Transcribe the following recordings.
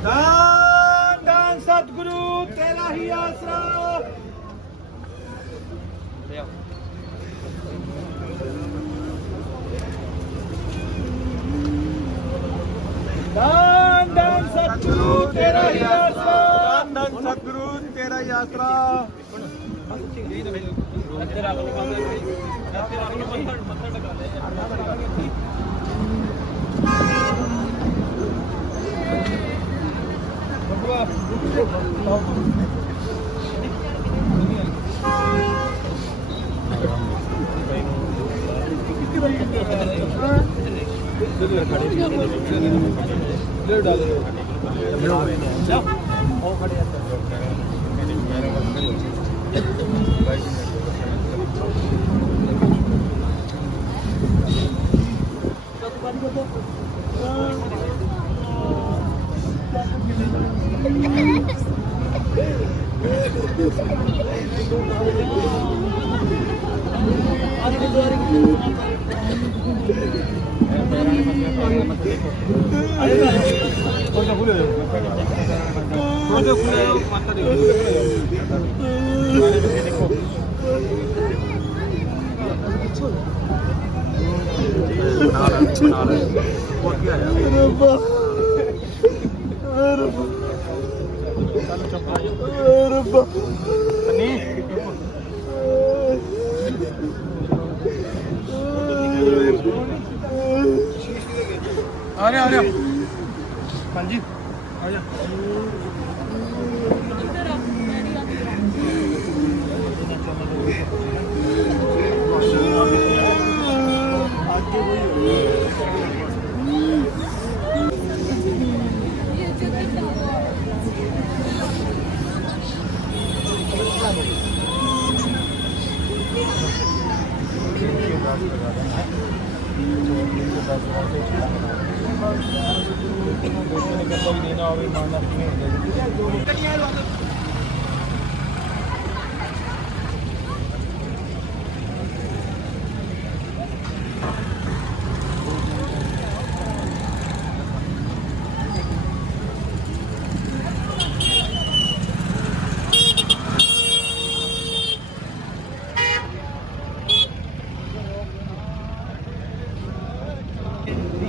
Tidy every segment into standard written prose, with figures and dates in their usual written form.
दान दान सतगुरु तेरा ही आसरा। दान दान सतगुरु तेरा ही आसरा। दान दान सतगुरु तेरा ही आसरा। आ रहे हाँ जी आ जा।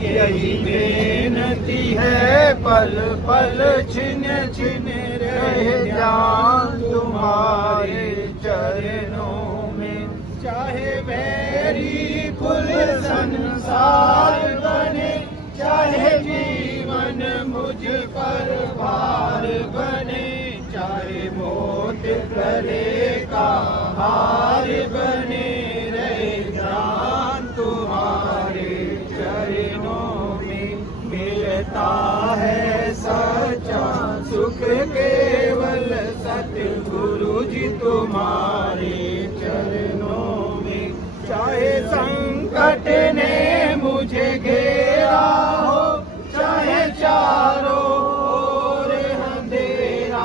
यही बेनती है पल पल छिन छिन रहे ध्यान तुम्हारे चरणों में। चाहे बैरी कुल संसार बने, चाहे जीवन मुझ पर भार बने, चाहे मौत गले का हार बने, रहे ध्यान तुम्हारे चरणों में। मिलता है सच्चा सुख केवल सतगुरु जी तुम्हारे चरणों में। चाहे संकट ने मुझे घेरा हो, चाहे चारों ओर अंधेरा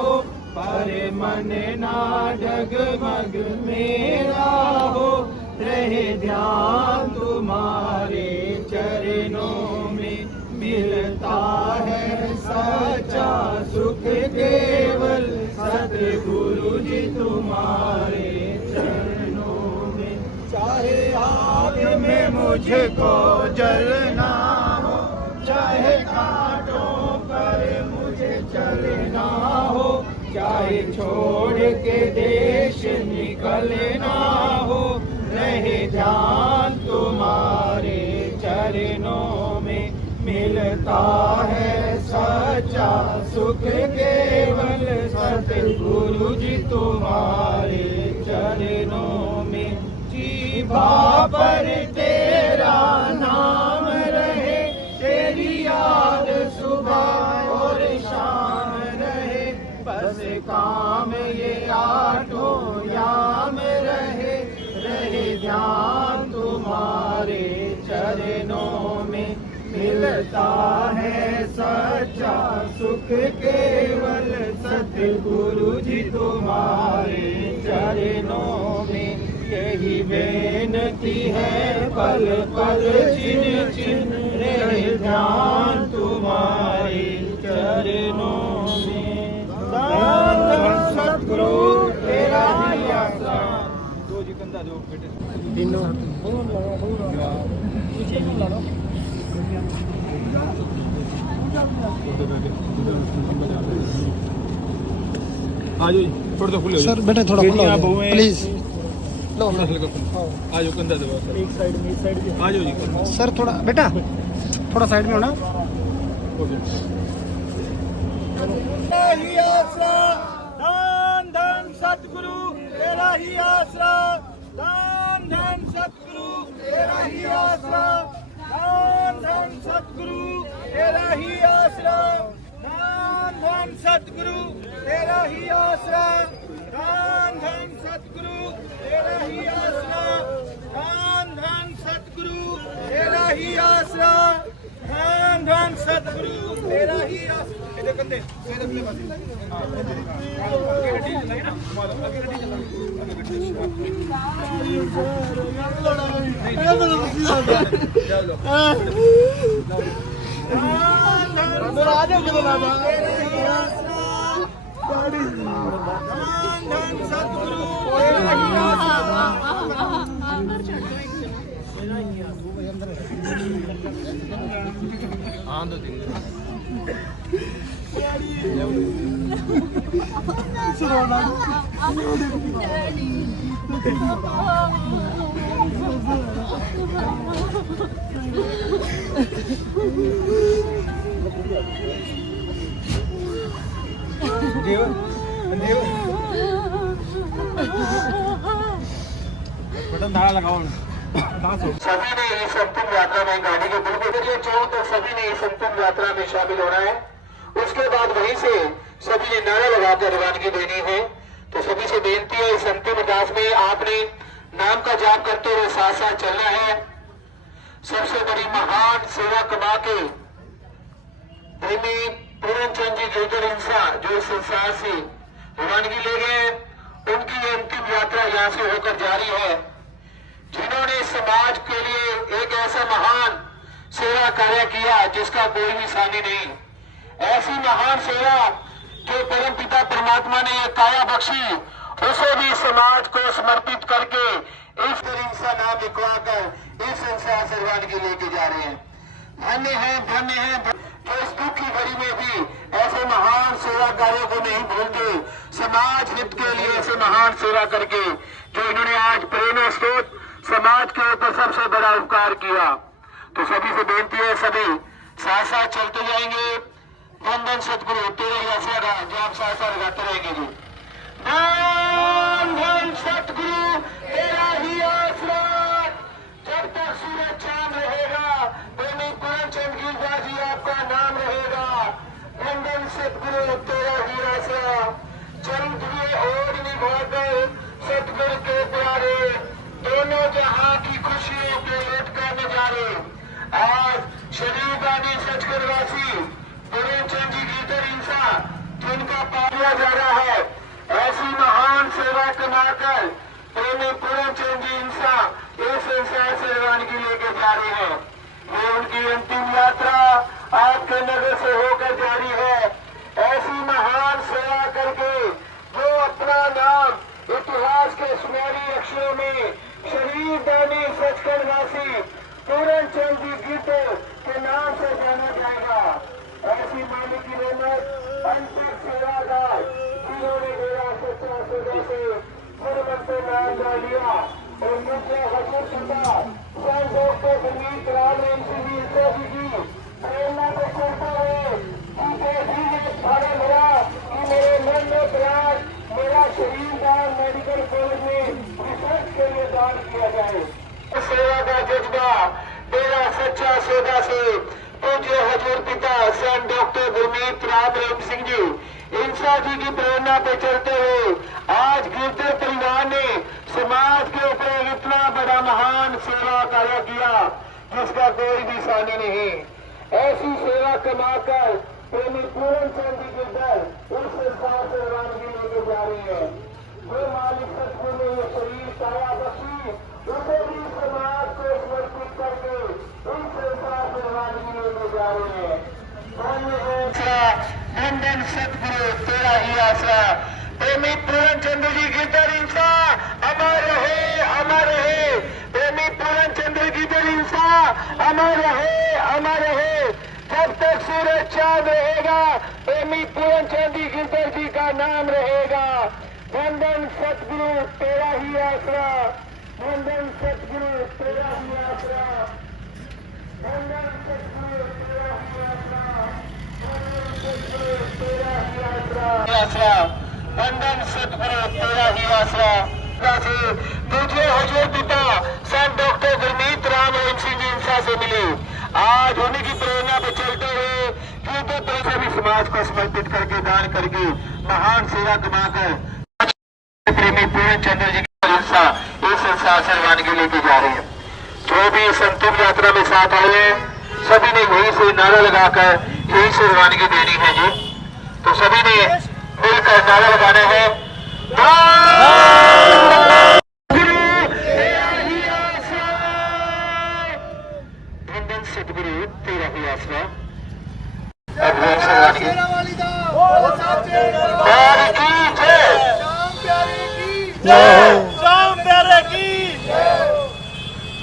हो, पर मन ना डगमग मेरा हो, रहे ध्यान तुम्हारे चरणों में। मिलता है सच्चा सुख केवल सतगुरु जी तुम्हारे चरणों में। चाहे आग में मुझको जलना हो, चाहे कांटों पर मुझे चलना हो, चाहे छोड़ के देश निकलना हो, रहे ध्यान तुम्हारे चरणों में। मिलता है सच्चा सुख केवल सतगुरु जी तुम्हारे चरणों में। जीभा पर तेरा नाम रहे, तेरी याद सुबह और शाम रहे, बस काम ये आठों याम रहे, रहे ध्यान तुम्हारे चरणों में। मिलता है सच्चा सुख केवल सत्य गुरु जी तुम्हारे चरणों में यही बेनती है, पल पल छिन छिन रहे ध्यान तुम्हारे चरणों में। धन धन सतगुरु तेरा ही आसरा। दो जी कंधा दो बेटे तीनों आज थोड़ा तो खुले सर बेटा थोड़ा खुला हो जाए, प्लीज लो आज कंधा दो एक साइड में, इस साइड में आज जी सर थोड़ा बेटा थोड़ा साइड में होना। ही आसरा धन धन सतगुरु तेरा ही आसरा। धन धन सतगुरु तेरा ही आसरा। धन धन सतगुरु तेरा ही आसरा। धन धन सतगुरु तेरा ही आसरा। धन धन सतगुरु तेरा ही आसरा। धन धन सतगुरु तेरा ही आसरा। धन धन सतगुरु तेरा ही आसरा। इधर कंधे सीधे अपने पास सभी ने इस अंतिम यात्रा में गाड़ी के बिल्कुल जरिए चाहूं तो सभी ने इस अंतिम यात्रा में शामिल होना है। उसके बाद वहीं से सभी ने नारा लगाकर रवानगी देनी है। तो सभी से बेनती है, इस अंतिम अरदास में आपने नाम का जाप करते हुए साथ साथ चलना है। सबसे बड़ी महान सेवा कमा के प्रेमी पूरनचंद जी गिरधर इंसा जो इस संसार से रवानगी ले गए, उनकी ये अंतिम यात्रा यहाँ से होकर जारी है। जिन्होंने समाज के लिए एक ऐसा महान सेवा कार्य किया जिसका कोई भी सानी नहीं। ऐसी महान सेवा जो परम पिता परमात्मा ने ये काया बख्शी, उसे भी समाज को समर्पित करके इस इंसा नाम लिखवा कर इस संसार से रवानगी लेके जा रहे हैं। धन्य है जो इस दुख की घड़ी में भी ऐसे महान सेवा कार्यों को नहीं भूलते, समाज हित के लिए ऐसे महान सेवा करके जो इन्होंने आज प्रेरणा स्रोत समाज के ऊपर सबसे बड़ा उपकार किया। तो सभी से बेनती है, सभी साथ साथ चलते जाएंगे। धन धन सतगुरु तेरा ही आसरा जो आप साथ साथ लगाते रहेंगे जी। धन धन सतगुरु तेरा ही आसरा। जब तक सूरज चांद रहेगा, प्रेमी पूरनचंद गिरधर जी आपका नाम रहेगा। धन धन सतगुरु तेरा ही आसरा। चंद हुए और निभाकर सतगुरु के प्यारे, दोनों जहां की खुशियों के लौट कर नजारे। आज शरीर गानी सचखंडवासी पूरनचंद जी गिरधर इंसा जिनका पाया जा रहा है, ऐसी महान सेवा कमाकर प्रेमी पूरनचंद जी इंसा इस संसार से रवानगी लेके जा रहे हैं। ये उनकी अंतिम यात्रा आपके नगर से होकर जारी है। ऐसी महान सेवा करके जो अपना नाम इतिहास के सुनहरी अक्षरों में शहीद दानी सचखंडवासी पूरनचंद जी गिरधर के नाम से जाना जाएगा। ऐसी मालिक की रहमत अंतिम सेवादार जिन्होंने मेरा सच्चा सौदा से गुरमत से नाम डाल लिया और मुझे हजूर पिता संत डॉक्टर गुरमीत राम जी की प्रेरणा को चलता है उनके जीवन भाड़ा भरा कि मेरे मन में प्रयास मेरा शहीद दान मेडिकल कॉलेज में रिसर्च के लिए दान किया जाए। सेवा का जज्बा मेरा सच्चा सौदा से पूज्य हजूर पिता संत डॉक्टर गुरमीत राम सिंह जी इंसा जी की प्रेरणा पे चलते हुए आज गिरधर परिवार ने समाज के ऊपर इतना बड़ा महान सेवा कार्य किया जिसका कोई भी सानी नहीं। ऐसी सेवा कमाकर प्रेमी पूरनचंद जी गिरधर उस संसार से धन सतगुरु तेरा ही आसरा। प्रेमी पूरन चंद्र जी गिरधर इंसान अमर रहे, अमर रहे। प्रेमी पूरन चंद्र गिरधर इंसान अमर रहे, अमर रहे। जब तक सूरज चांद रहेगा प्रेमी पूरन चंद्र गिरधर जी का नाम रहेगा। वंदन सतगुरु तेरा ही आसरा, वंदन सतगुरु तेरा ही आसरा, वंदन सतगुरु तेरा ही आसरा, वंदन सतगुरु तेरा ही आसरा, वंदन सतगुरु तेरा ही आसरा। दूसरे हुजूर पिता संत डॉक्टर गुरमीत राम रहीम सिंह जी इंसा से मिले। आज उन्हीं की प्रेरणा पर चलते हुए कीर्तन परिषद भी समाज को समर्पित करके दान करके महान सेवा कमाकर प्रेमी पूर्ण चंद्र जी का इंसा इस संसार से रवानगी लेके जा रहे हैं। जो भी संतुल यात्रा में साथ आए हैं सभी ने यहीं से नारा लगाकर यहीं से रवानगी देनी है जी। तो सभी ने मिलकर नारा लगाना है, सतगुरु तेरा ही आसरा। अब शाम प्यारे की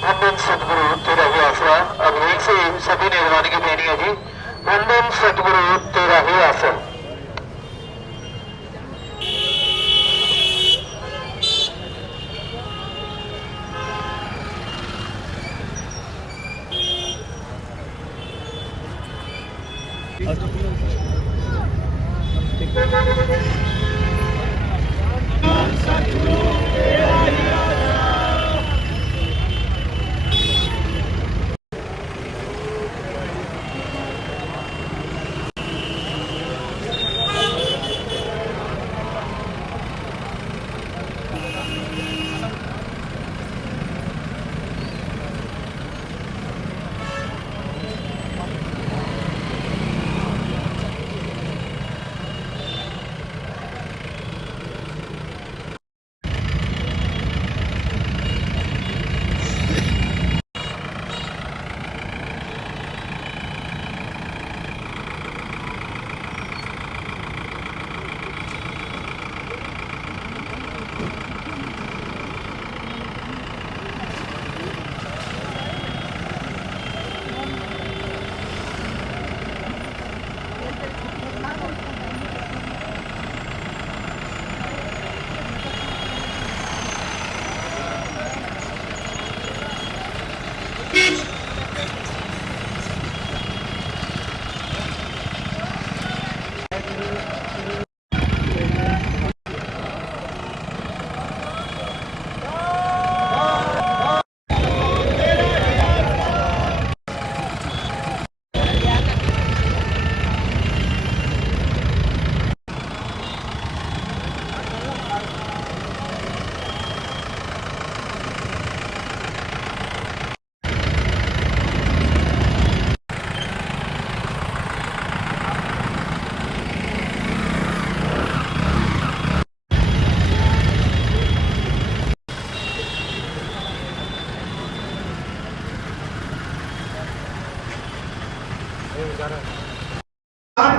वंदन सतगुरु तेरा ही आसरा। अब यहीं से सभी ने रवानगी देनी है जी। वंदन सतगुरु तेरा ही आसरा।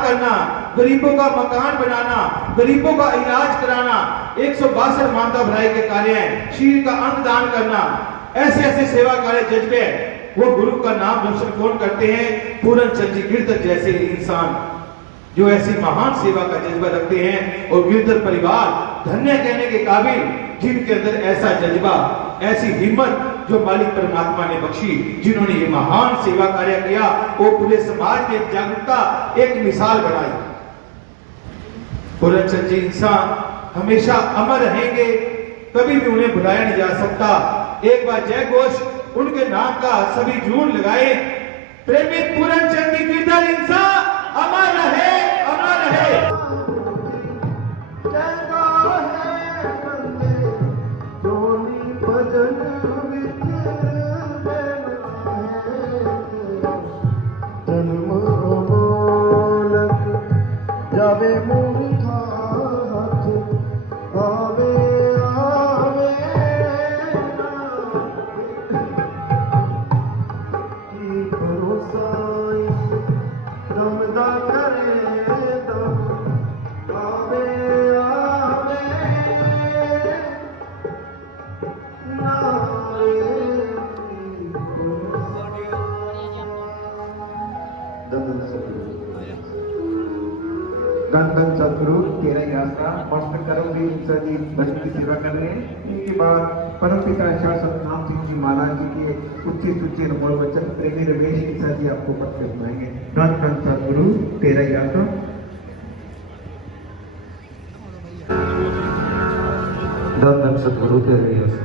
करना, गरीबों का मकान बनाना, गरीबों का इलाज कराना, 162 मानता भलाई के कार्य हैं, शील का अंग दान करना, ऐसे ऐसे सेवा कार्य जज्बे वो गुरु का नाम रोशन कौन करते हैं? पूरन चंद जी गिरधर जैसे इंसान जो ऐसी महान सेवा का जज्बा रखते हैं। और गिरधर परिवार धन्य कहने के काबिल जिनके अंदर ऐसा जज्बा, ऐसी हिम्मत जो मालिक परमात्मा ने बख्शी, जिन्होंने ये महान सेवा कार्य किया, वो पूरे समाज में जागरूकता एक मिसाल बनाई। पूरन चंद जी इंसान हमेशा अमर रहेंगे, कभी भी उन्हें भुलाया नहीं जा सकता। एक बार जय घोष उनके नाम का सभी जून लगाए। प्रेमित पूरन चंद जी गिरधर इंसान अमर रहे, अमर रहे। जावे मूर्खा हाथ आवे आवे की भरोसा दमदा करे दम धन धन सतगुरु तेरा ही आसरा मस्त करोगे ईसा जी भजन की सेवा कर रहे हैं। इनके बाद परम पिता शासन नाम सिंह जी महाराज जी के उच्चे सुच्चे नमोल वचन प्रेमी रमेश ईसा जी आपको पद पे सुनाएंगे। धन धन सतगुरु तेरा ही आसरा। धन धन सतगुरु तेरा ही आसरा।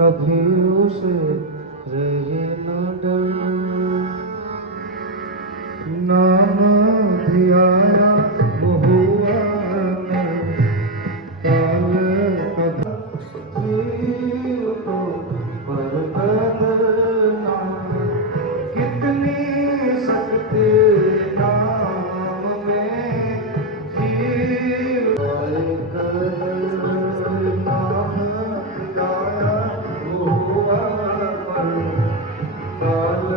कभी उसे रहे न डर नाम धियाया वो हुआ काल जीव को बरकतना कितनी शक्ति नाम में जीव नाम धियाया वो हुआ काल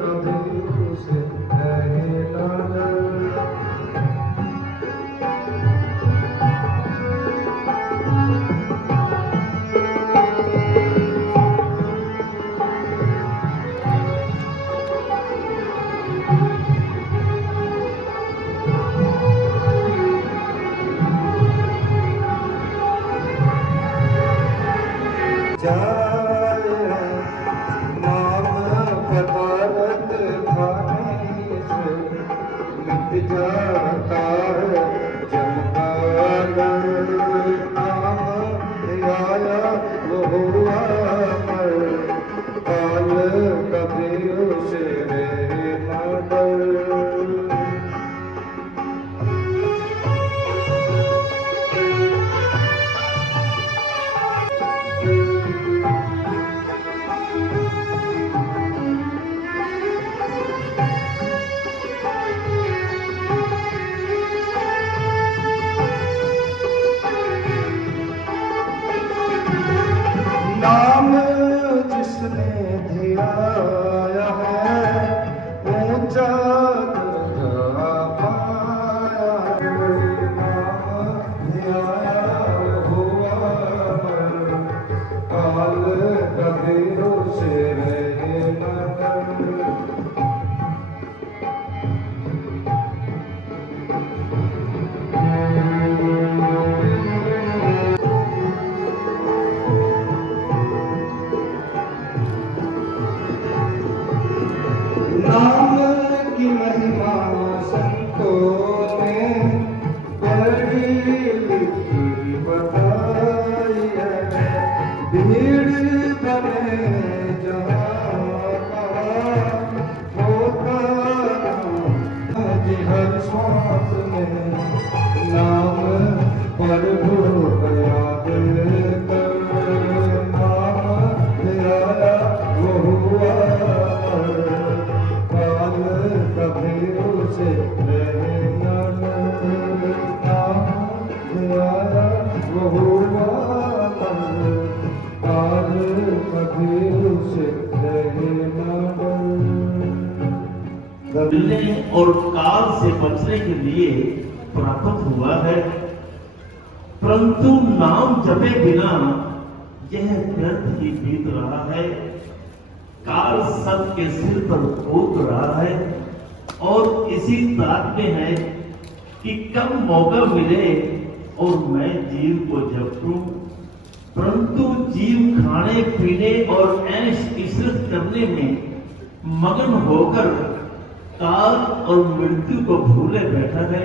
कभी उसे नाम पदार्थ खाने से मिट जाता है जमकाल नाम धियाया वो हुआ अमर काल कभी उसे रहे न डर। नाम जिसने धियाया है ऊंचा दर्जा पाया नाम धियाया हुआ अमर काल कभी उसे रहे न डर। नाम की महिमा संतों ने बड़ी लिखी बताई है। भीड़ बने जहाँ होता हर श्वास में नाम प्रभु याद कर नाम धियाया वो हुआ कभी उसे रहे न डर। नाम धियाया वो हुआ काल कभी उसे रहे न डर। मिलने और काल से बचने के लिए प्राप्त हुआ है, परंतु नाम जपे बिना यह व्यर्थ ही बीत रहा है। काल सबके सिर पर ठोक रहा है और इसी ताक में है कि कब मौका मिले और मैं जीव को जपूं, परंतु जीव खाने पीने और ऐश इशरत करने में मगन होकर काल और मृत्यु को भूले बैठा है।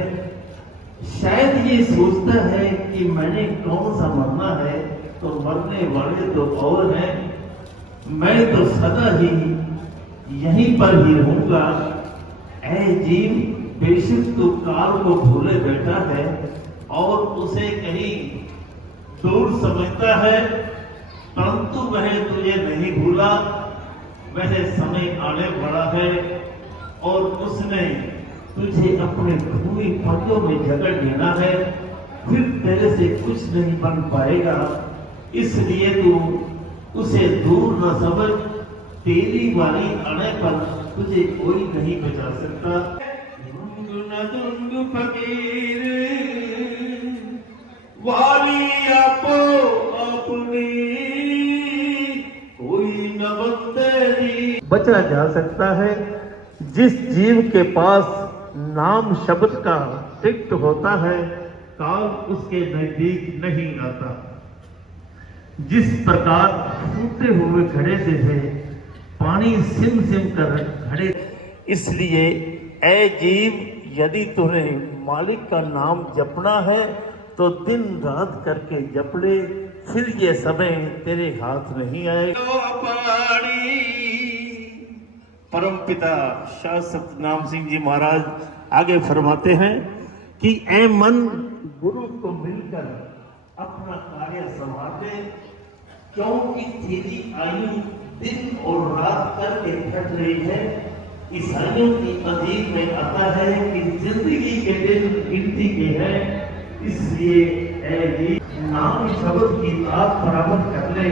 शायद ये सोचता है कि मैंने कौन सा मरना है, तो मरने वाले तो और हैं, मैं तो सदा ही यहीं पर ही रहूंगा। ऐ जीव, बेशक तू काल को भूले बैठा है और उसे कहीं दूर समझता है, परंतु वह तुझे नहीं भूला। वह समय आने वाला है और उसने तुझे अपने धुई पदों में जकड़ लेना है, फिर तेरे से कुछ नहीं बन पाएगा। इसलिए तू उसे दूर न समझ, तेरी वाली आने पर तुझे कोई नहीं बचा सकता। फकीर वाली आपो अपनी कोई न बंदे बचा जा सकता है जिस जीव के पास नाम शब्द का तिक्त होता है, काल उसके नजदीक नहीं आता। जिस प्रकार फूटे हुए घड़े से है पानी सिम सिम कर घड़े, इसलिए ऐ जीव, यदि तुम्हें मालिक का नाम जपना है तो दिन रात करके जप ले, फिर ये समय तेरे हाथ नहीं आएगा। परमपिता शाह सतनाम सिंह जी महाराज आगे फरमाते हैं कि ऐ मन, गुरु को मिलकर अपना कार्य संभाले, क्योंकि तेरी आयु दिन और रात करके घट रही है। ईसाइयों की अजीब में आता है कि जिंदगी के दिन गिनती के हैं, इसलिए ऐ नाम शब्द की बात बराबर कर ले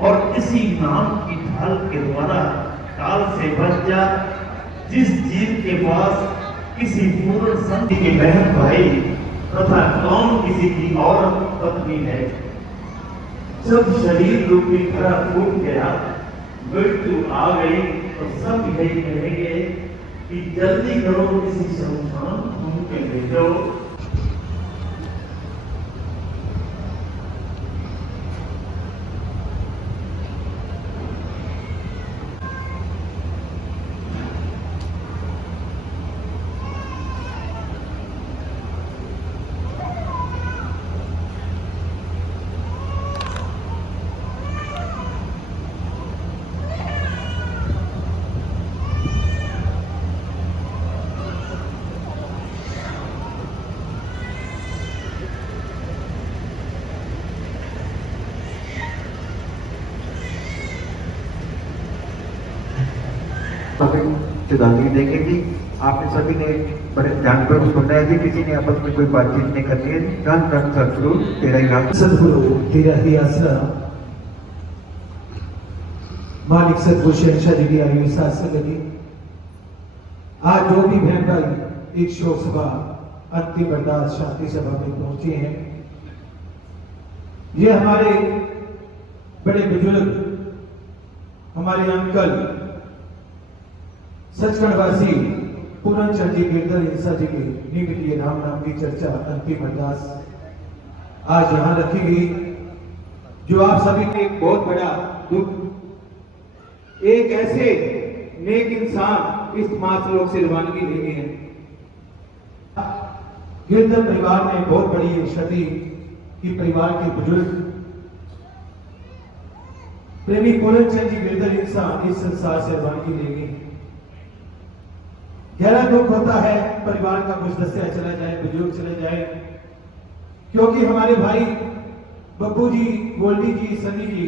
और इसी नाम की ढाल के द्वारा काल से बच जा। जिस जीव के पास किसी पूर्ण संत के बहन भाई तथा कौन किसी की औरत पत्नी है, जब शरीर रूपी घड़ा फूट गया, मृत्यु आ गई, तो सब यही कहेंगे कि जल्दी करो, किसी शमशान भूमि पे ले जाओ। श्रद्धांजलि देंगे जी। आपने सभी ने बड़े ध्यानपूर्वक सुनना है जी, किसी ने आपस में कोई बातचीत नहीं करनी है। धन धन सतगुरु तेरा ही नाम, सतगुरु तेरा ही आसरा। मालिक सतगुरु शहंशाह जी की आयु साथ से लगी। आज जो भी बहन भाई एक शोक सभा अंतिम अरदास शांति सभा में पहुंचे हैं, ये हमारे बड़े बुजुर्ग, हमारे अंकल सचखंडवासी पूरन चंद जी गिरधर हिंसा जी के निमित्त राम नाम की चर्चा अंतिम अरदास आज यहां रखी गई, जो आप सभी के एक बहुत बड़ा दुख, एक ऐसे नेक इंसान इस मातलोक से रवानगी लेनी है। गिरधर परिवार में बहुत बड़ी क्षति की, परिवार के बुजुर्ग प्रेमी पूरन चंद जी गिरधर इंसान इस संसार से रवानगी लेंगे। गहरा दुख होता है परिवार का कुछ सदस्य चला जाए, बुजुर्ग चले जाए, क्योंकि हमारे भाई बब्बू जी, गोल्डी जी, सनी जी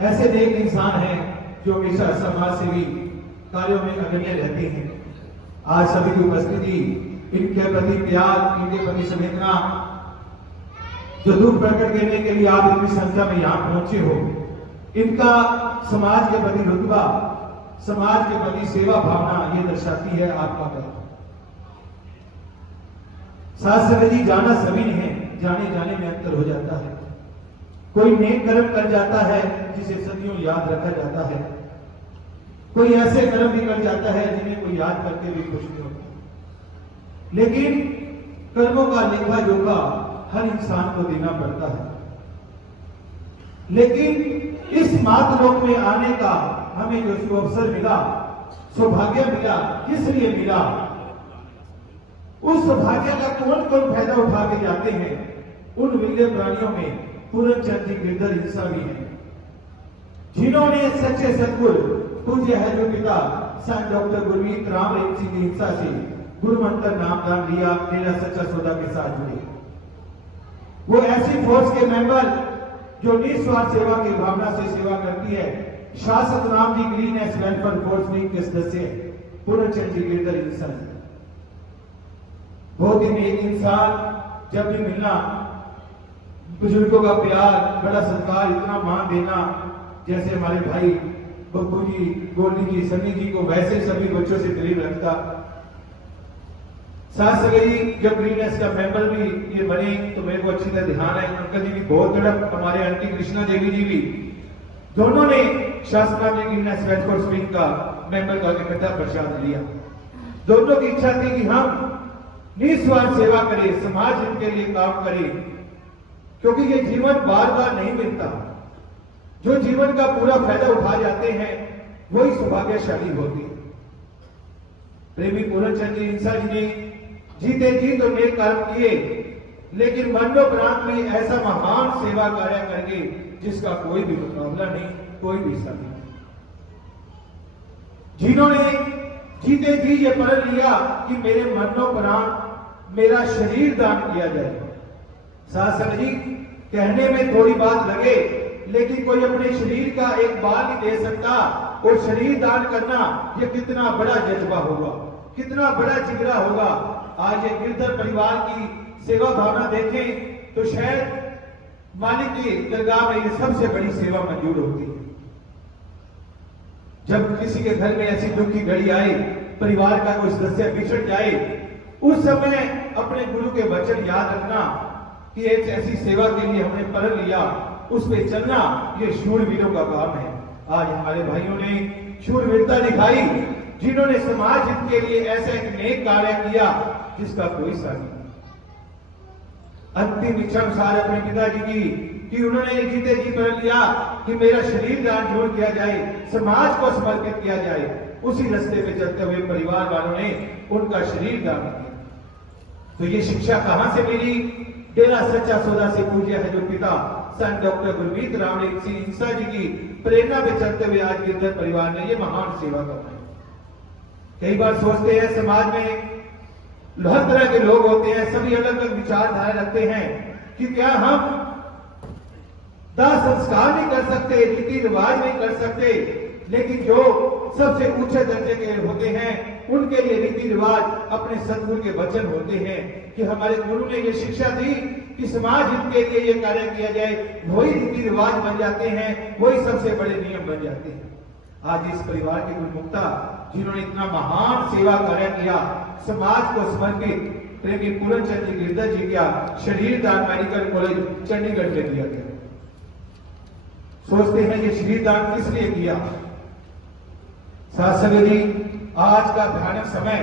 ऐसे नेक इंसान हैं जो हमेशा समाज सेवी कार्यों में अग्रणी रहते हैं। आज सभी की उपस्थिति, इनके प्रति प्यार, इनके प्रति संवेदना, जो दुख प्रकट करने के लिए आप इतनी संख्या में यहां पहुंचे हो, इनका समाज के प्रति रुतबा, समाज के प्रति सेवा भावना, ये दर्शाती है आपका प्यार। साथ संगत जी, जाना सभी है, जाने जाने में अंतर हो जाता है। कोई नेक कर्म कर जाता है जिसे सदियों याद रखा जाता है, कोई ऐसे कर्म भी कर जाता है जिन्हें कोई याद करके भी खुश नहीं होता। लेकिन कर्मों का लेखा जोखा हर इंसान को देना पड़ता है। लेकिन इस मातलोक में आने का हमें जो अवसर मिला, सौभाग्य मिला, किस लिए मिला, उस सौभाग्य का कौन कौन फायदा उठा के जाते हैं, उन विरले प्राणियों में पूरन चंद जी गिरधर हिंसा भी है, जिन्होंने सच्चे सतगुरु पूज्य हजू पिता संत डॉक्टर गुरमीत राम रहीम सिंह हिंसा से गुरु मंत्र नामदान लिया, मेरा सच्चा सौदा के साथ जुड़े। वो ऐसी फोर्स के मेंबर जो निस्वार्थ सेवा की भावना से सेवा करती है। Shah Satnam ji greenness welfare force wing के सदस्य पूरन चंद जी गिरधर हिंसा, बहुत ही नेक इंसान। जब भी मिलना, बुजुर्गों का प्यार, बड़ा सत्कार, इतना मान देना, जैसे हमारे भाई बब्बू जी, गोल्डी जी, सनी जी को वैसे सभी बच्चों से करीब रखता। साथ सगे जी जब ग्रीननेस का मेंबर भी ये बने तो मेरे को अच्छी तरह ध्यान है, अंकल जी भी बहुत बड़ा, हमारे आंटी कृष्णा देवी जी भी, दोनों ने शासना में ग्रीननेस वेलफेयर विंग का मेंबर का इकट्ठा प्रसाद लिया। दोनों की इच्छा थी कि हम निस्वार्थ सेवा करें, समाज हित के लिए काम करें, क्योंकि ये जीवन बार बार नहीं मिलता। जो जीवन का पूरा फायदा उठा जाते हैं वही सौभाग्यशाली होते हैं। प्रेमी पूर्णचंद जी इंसा जी ने जीते जी तो नेक कर्म किए, लेकिन मरणोपरांत में ऐसा महान सेवा कार्य करके जिसका कोई भी मुकाबला नहीं, कोई भी साथी नहीं। जिन्होंने जीते जी ये प्रण लिया कि मेरे मरणोपरांत मेरा शरीर दान किया जाए। साथ जी कहने में थोड़ी बात लगे, लेकिन कोई अपने शरीर का एक बाल नहीं दे सकता, और शरीर दान करना ये कितना बड़ा जज्बा होगा, कितना बड़ा जिगरा होगा। आज ये गिरधर परिवार की सेवा भावना देखें तो शायद मालिक की दरगाह में ये सबसे बड़ी सेवा मंजूर होती है। जब किसी के घर में ऐसी दुख की घड़ी आए, परिवार का कोई सदस्य बिछड़ जाए, उस समय अपने गुरु के वचन याद रखना कि एक ऐसी सेवा के लिए हमने प्रण लिया, उस पे चलना, ये शूरवीरों का काम है। आज हमारे भाइयों ने शूरवीरता दिखाई, जिन्होंने समाज हित के लिए ऐसा एक नेक कार्य किया जिसका कोई साथ नहीं। अंतिम इच्छा अनुसार अपने पिताजी की कि उन्होंने जीते जी प्रण लिया कि मेरा शरीर दान जोड़ किया जाए, समाज को समर्पित किया जाए। उसी रास्ते पे चलते हुए परिवार वालों ने उनका शरीर दान किया। तो ये शिक्षा कहां से मिली? डेरा सच्चा सौदा से पूज्य है जो पिता संत डॉक्टर गुरमीत राम सिंह इंसा जी की प्रेरणा पे चलते हुए आज गिरधर परिवार ने ये महान सेवा करना है। कई बार सोचते हैं समाज में हर तरह के लोग होते हैं, सभी अलग अलग विचारधारा रखते हैं कि क्या हम दाह संस्कार नहीं कर सकते, रीति रिवाज नहीं कर सकते, लेकिन जो सबसे ऊंचे दर्जे के होते हैं उनके लिए रीति रिवाज अपने सदगुरु के वचन होते हैं कि हमारे गुरु ने ये शिक्षा दी कि समाज हित के लिए ये कार्य किया जाए, वही रीति रिवाज बन जाते हैं, वही सबसे बड़े नियम बन जाते हैं। आज इस परिवार के गुरुमुक्ता जिन्होंने इतना महान सेवा कार्य किया, समाज को समर्पित प्रेमी पूर्णचंद जी गिरधर जी का शरीर दान मेडिकल कॉलेज चंडीगढ़ में दिया गया। सोचते हैं ये शरीर दान किस लिए किया? शास्त्री जी, आज का भयानक समय,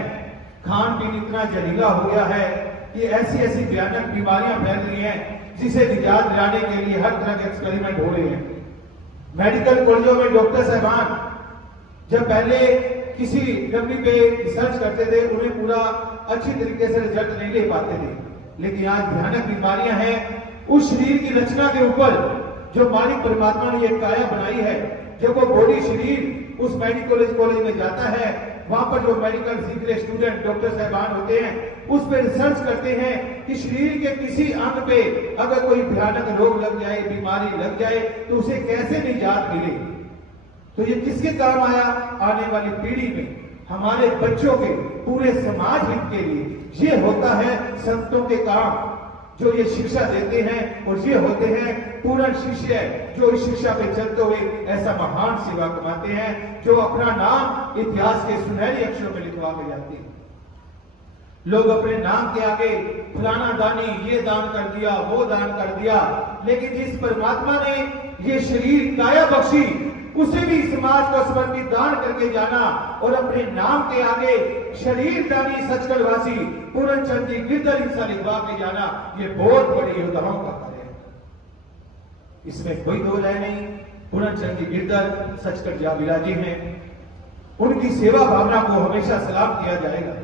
खान पीन इतना जहरीला हो गया है कि ऐसी ऐसी भयानक बीमारियां फैल रही हैं जिसे निजात दिलाने के लिए हर तरह के एक्सपेरिमेंट हो रहे हैं। मेडिकल कॉलेजों में डॉक्टर साहबान जब पहले किसी डब्बी पे रिसर्च करते थे, उन्हें पूरा अच्छी तरीके से रिजल्ट नहीं ले पाते थे, लेकिन आज भयानक बीमारियां हैं। उस शरीर की रचना के ऊपर जो मालिक परमात्मा ने ये काया बनाई है, जब वो बॉडी शरीर उस मेडिकल कॉलेज में जाता है, वहां पर जो मेडिकल सीख रहे स्टूडेंट डॉक्टर साहबान होते हैं उस पर रिसर्च करते हैं कि शरीर के किसी अंग पे अगर कोई भयानक रोग लग जाए, बीमारी लग जाए, तो उसे कैसे निजात मिले। तो ये किसके काम आया? आने वाली पीढ़ी में, हमारे बच्चों के, पूरे समाज हित के लिए। ये होता है संतों के काम जो ये शिक्षा देते हैं, और ये होते हैं पूर्ण शिष्य जो इस शिक्षा पे चलते हुए ऐसा महान सेवा कमाते हैं, जो अपना नाम इतिहास के सुनहरे अक्षरों में लिखवा के जाते हैं। लोग अपने नाम के आगे फलाना दानी ये दान कर दिया, वो दान कर दिया, लेकिन जिस परमात्मा ने ये शरीर काया बख्शी, उसे भी समाज को समर्पित दान करके जाना और अपने नाम के आगे शरीर दानी सचखंड वासी पूर्णचंद जी गिरधर इंसा लिखवा के जाना, ये बहुत बड़ी योद्धाओं का कार्य है। इसमें कोई दो राय नहीं। पूर्णचंद जी गिरधर सचखंड जहां विराजी हैं, उनकी सेवा भावना को हमेशा सलाम किया जाएगा।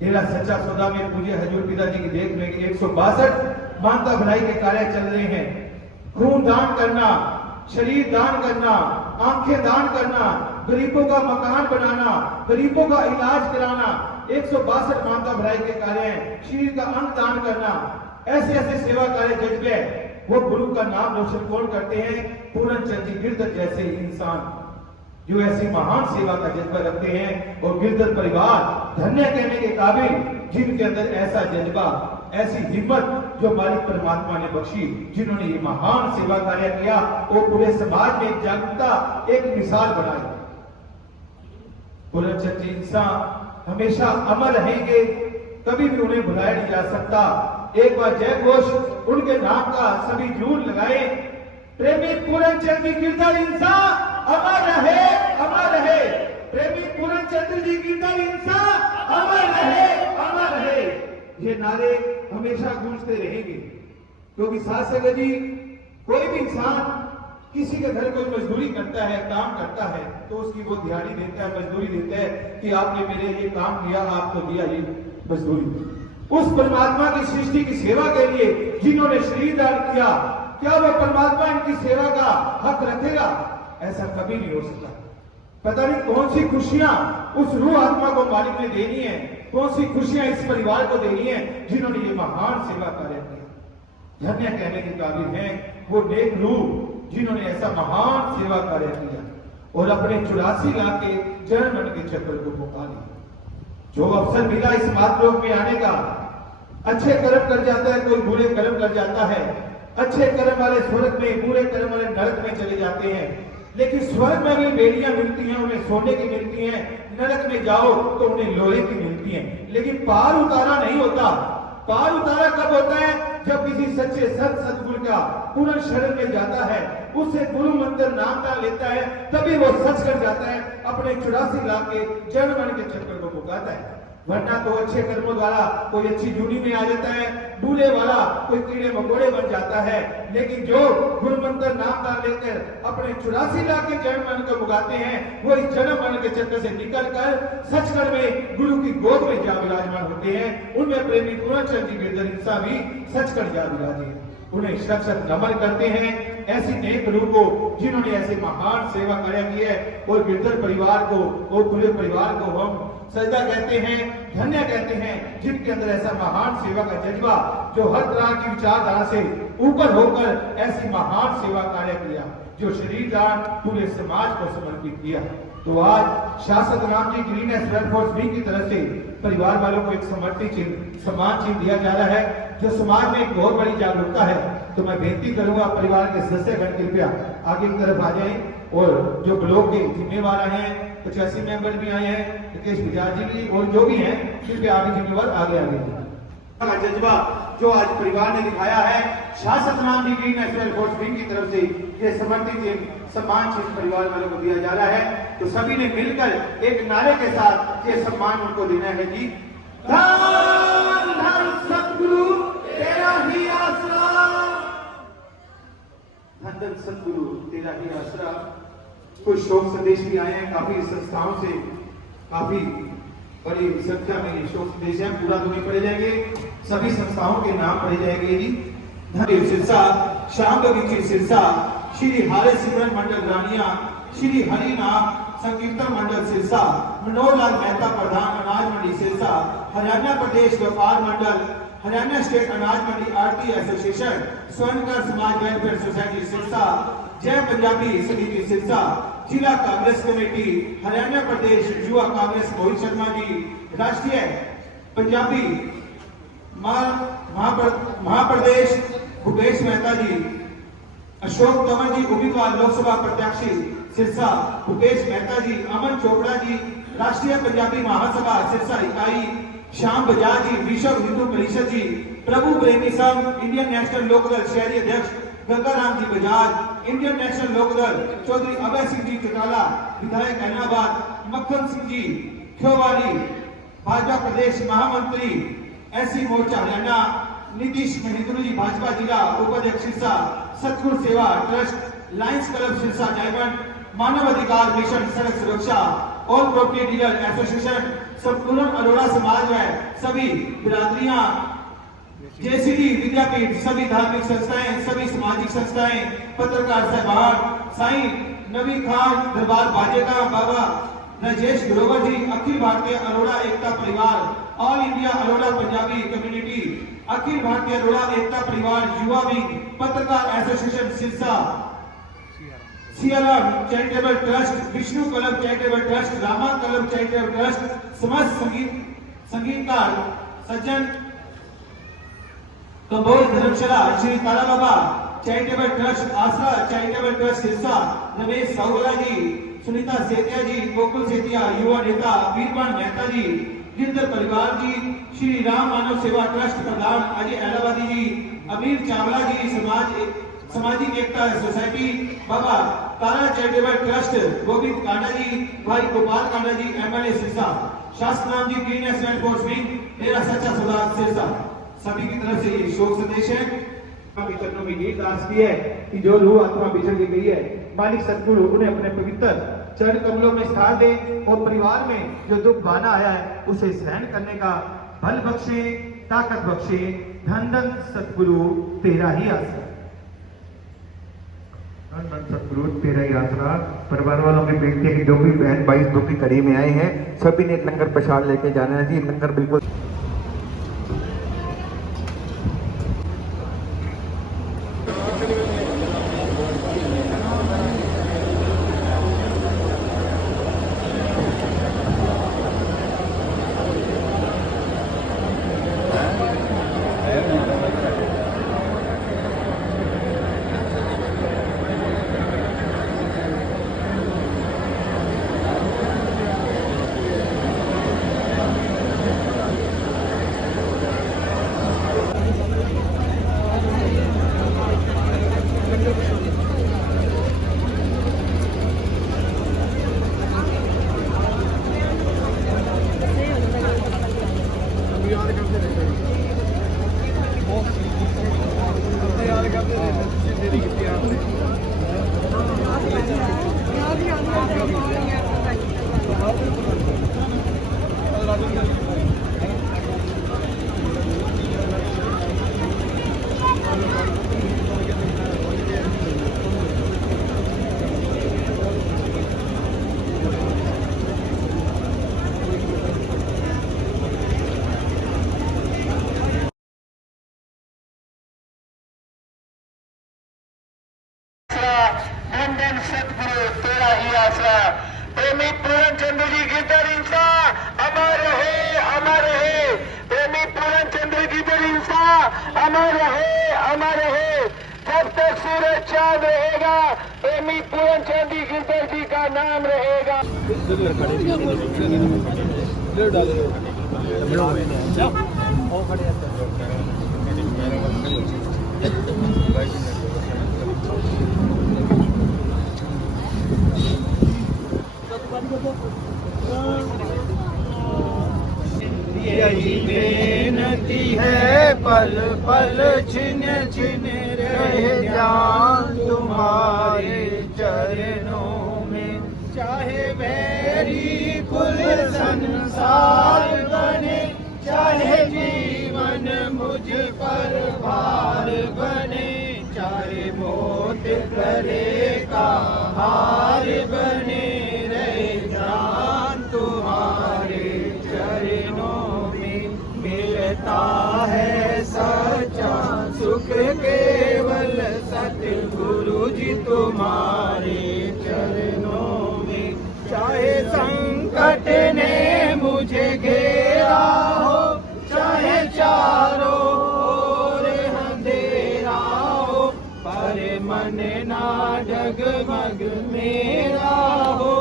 डेरा सच्चा सौदा में पूज्य हजूर पिताजी की देख रेख 162 मानवता भलाई के कार्य चल रहे हैं। खून दान करना, शरीर दान करना, आंखें दान करना, गरीबों का मकान बनाना, गरीबों का इलाज कराना, 162 मानवता भलाई के कार्य हैं। शरीर का अंग दान करना, ऐसे ऐसे सेवा कार्य जज्बे, वो गुरु का नाम रोशन कौन करते हैं? पूर्णचंद जी गिरधर जैसे इंसान जो ऐसी महान सेवा का जज्बा रखते हैं। और गिरधर परिवार धन्य कहने के काबिल, जिनके अंदर ऐसा जज्बा, ऐसी हिम्मत जो मालिक परमात्मा ने बख्शी, जिन्होंने ये महान सेवा कार्य किया और पूरे समाज में जागरूकता एक मिसाल बनाई। पूर्णचंद जी इंसान हमेशा अमर रहेंगे, कभी भी उन्हें भुलाया नहीं जा सकता। एक बार जय घोष उनके नाम का सभी जून लगाए। प्रेमी पूर्णचंद जी गिरधर इंसान अमर रहे, अमर रहे। प्रेमी पूरन चंद्र जी की दर हिंसा अमर रहे, अमर रहे। ये नारे हमेशा गूंजते रहेंगे, क्योंकि साथ संगत जी, कोई भी इंसान किसी के घर कोई मजदूरी करता है, काम करता है, तो उसकी वो दिहाड़ी देता है, मजदूरी देता है कि आपने मेरे लिए काम किया, आपको दिया ये मजदूरी। उस परमात्मा की सृष्टि की सेवा के लिए जिन्होंने शरीर दान किया, क्या वो परमात्मा इनकी सेवा का हक रखेगा? ऐसा कभी नहीं हो सकता। पता नहीं कौन सी खुशियां उस रूह आत्मा को मालिक ने देनी है, कौन सी खुशियां इस परिवार को देनी है जिन्होंने ये महान सेवा कार्य किया। धन्य कहने के काबिल हैं वो नेक रूह जिन्होंने ऐसा महान सेवा कार्य किया और अपने 84 लाख के जन्म मन के चक्र को मुका लिया। जो अवसर मिला इस मातृलोक में आने का, अच्छे कर्म कर जाता है, कोई बुरे कर्म कर जाता है। अच्छे कर्म वाले स्वर्ग में, बुरे कर्म वाले नरक में चले जाते हैं। लेकिन स्वर्ग में भी बेड़ियां मिलती हैं, उन्हें सोने की मिलती हैं। नरक में जाओ तो उन्हें लोहे की मिलती हैं। लेकिन पार उतारा नहीं होता। पार उतारा कब होता है? जब किसी सच्चे सतगुरु का पूर्ण शरण में जाता है, उससे गुरु मंत्र नाम का लेता है, तभी वो सच कर जाता है, अपने 84 लाख के जन्म मन के चक्कर को मुकाता है। वरना तो अच्छे कर्मों द्वारा कोई अच्छी जूनी में आ जाता है, बूढ़े वाला कोई कीड़े मकोड़े बन जाता है। लेकिन जो गुरु मंत्र नाम का लेकर अपने 84 लाख के जन्म मन को मुकाते हैं, वो इस जन्म मन के चक्कर से निकलकर सचखंड में गुरु की गोद में जा विराजमान होते हैं। उनमें प्रेमी पूरन चंद्र जी गिरधर हिंसा भी सचखंड जा विराजे, उन्हें शत शत नमन करते हैं ऐसी नेक रूह को जिन्होंने ऐसे महान सेवा कार्य की है। और गिरधर परिवार को और पूरे परिवार को हम सजदा कहते हैं, धन्य कहते हैं, जिनके अंदर ऐसा महान सेवा का जज्बा, जो हर तरह की विचारधारा से ऊपर होकर ऐसी महान सेवा कार्य किया, जो शरीर दान पूरे समाज को समर्पित किया। तो आज शासक Ram ji green welfare force wing की तरफ से परिवार वालों को एक समर्पित चिन्ह, सम्मान चिन्ह दिया जा रहा है, जो समाज में एक बहुत बड़ी जागरूकता है। तो मैं बेनती करूंगा परिवार के सदस्यगण कृपया आगे की तरफ आ जाएं और जो ब्लॉक के जिम्मेवार आए हैं, 85 मेंबर भी आए हैं, निकेश बजाज जी भी, और जो भी हैं कृपया आगे जिम्मेवार आगे का जज्बा जो आज परिवार ने दिखाया है, शासक Ram ji green welfare force wing की तरफ से ये समर्पित सम्मान चिन्ह परिवार वालों को दिया जा रहा है। तो सभी ने मिलकर एक नारे के साथ ये सम्मान उनको देना है जी। धन धन सतगुरु तेरा ही आसरा, धन धन सतगुरु तेरा ही आसरा। कुछ शोक संदेश भी आए हैं काफी संस्थाओं से, काफी बड़ी संख्या में शोक संदेश है, पूरा तो नहीं पढ़े जाएंगे, सभी संस्थाओं के नाम पढ़े जाएंगे जी। धनदेव सिरसा, श्याम बगीची सिरसा, श्री हारे सिमरन मंडल रानिया, श्री हरिनाम संकीर्तन मंडल सिरसा, मनोहर लाल मेहता प्रधान अनाज मंडी सिरसा, हरियाणा प्रदेश व्यापार मंडल, हरियाणा स्टेट अनाज मंडी आरती एसोसिएशन, स्वर्णकर समाज वेलफेयर सोसाइटी सिरसा, जय पंजाबी समिति सिरसा, जिला कांग्रेस कमेटी, हरियाणा प्रदेश युवा कांग्रेस मोहित शर्मा जी, राष्ट्रीय पंजाबी महाप्रदेश भूपेश मेहता जी, अशोक तंवर जी उम्मीदवार लोकसभा प्रत्याशी सिरसा भूपेश मेहता जी, अमन चोपड़ा जी राष्ट्रीय पंजाबी महासभा सिरसा इकाई, श्याम बजाज जी विश्व हिंदू परिषद जी, प्रभु प्रेमी संघ इंडियन नेशनल लोकदल शहरी अध्यक्ष गंगाराम जी बजाज, इंडियन नेशनल लोकदल चौधरी अभय सिंह जी चौटाला विधायक ऐनाबाद, मक्खन सिंह जी ख्योवाली भाजपा प्रदेश महामंत्री एससी मोर्चा हरियाणा, नीतीश महेंद्र जी भाजपा जिला उपाध्यक्ष Sirsa, Satguru Seva trust, lions club Sirsa diamond, Manav Adhikar mission सड़क सुरक्षा, ऑल प्रॉपर्टी डीलर एसोसिएशन, संपूर्ण अरोड़ा समाज है, सभी बिरादरियां, जेसीडी विद्यापीठ, सभी धार्मिक संस्थाएं, सभी सामाजिक संस्थाएं, पत्रकार साहबान, साईं नबी खान दरबार बाजेगा बाबा राजेश ग्रोवर जी, अखिल Bharatiya Arora Ekta Parivar, all India Arora Punjabi community, Akhil Bharatiya Arora Ekta Parivar Yuva wing, पत्रकार association Sirsa, CRM charitable trust, Vishnu club charitable trust, Rama club charitable trust, समस्त संगीतकार Sajjan Kamboj Dharamshala, Shri Tara Baba charitable trust, Aasra charitable trust Sirsa, Ramesh Sahula ji, Sunita Setia ji, Gokul Setia युवा नेता, वीरपान मेहता जी, गिरधर परिवार जी, श्री राम मानव सेवा ट्रस्ट प्रधान अजय अहलावादी जी, अमीर चावला जी, सामाजिक एकता सोसाइटी, बाबा तारा चैरिटेबल ट्रस्ट गोविंद कांडा जी, भाई गोपाल कांडा जी, एमएलए सिरसा, शास्त्र नाम जी, ग्रीन एसेट विंग, मेरा सच्चा सौदागर सिरसा, सभी की तरफ से ये शोक संदेश है। चरणों में यही दास की है कि जो रूह आत्मा बिछड़ के गई है, मालिक सतगुरु उन्हें अपने पवित्र चरण कमलों में स्थान दे और परिवार में जो दुख बाना आया है उसे सहन करने का बल बख्शे, ताकत बख्शे। धन धन सतगुरु तेरा ही आसरा। धन धन सतगुरु तेरा ही आसरा। परिवार वालों की बेनती है कि जो भी बहन भाई इस दुख की कड़ी में आए हैं सभी ने एक लंगर प्रसाद लेके जाना है जी। लंगर बिल्कुल धन धन सतगुरु तेरा ही आसरा। प्रेमी पूरन चंद्र जी गिरधर इंसा अमर रहे, अमर रहे। प्रेमी पूरन चंद्र गिरधर इंसा अमर रहे, अमर रहे। जब तक सूरज चांद रहेगा प्रेमी पूरन चंद्र गिरधर जी का नाम रहेगा। यही बेनती है पल पल छिन छिन रहे जान तुम्हारे चरणों में। चाहे वैरी कुल संसार बने, चाहे जीवन मुझ पर भार बने, चाहे मौत गले का हार बने, रहे जान तुम्हारे चरणों में। मिलता है सच्चा सुख केवल सतगुरु जी तुम्हारे चरणों में। चाहे संकट ने मुझे घेरा हो, चाहे चारों ओर अंधेरा हो, पर मन ना डगमग मेरा हो,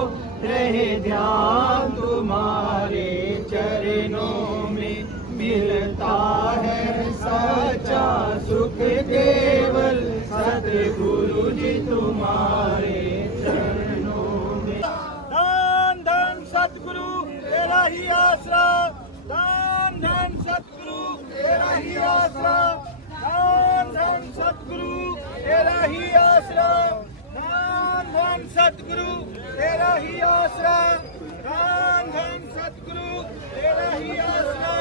रहे ध्यान तुम्हारे चरणों में। मिलता है सच्चा सुख केवल सतगुरु जी तुम्हारे चरणों में। धन धन सतगुरु तेरा ही आसरा। धन धन सतगुरु तेरा ही आसरा। धन धन सतगुरु तेरा ही आसरा। धन धन सतगुरु तेरा ही आसरा। धन धन सतगुरु तेरा ही आसरा।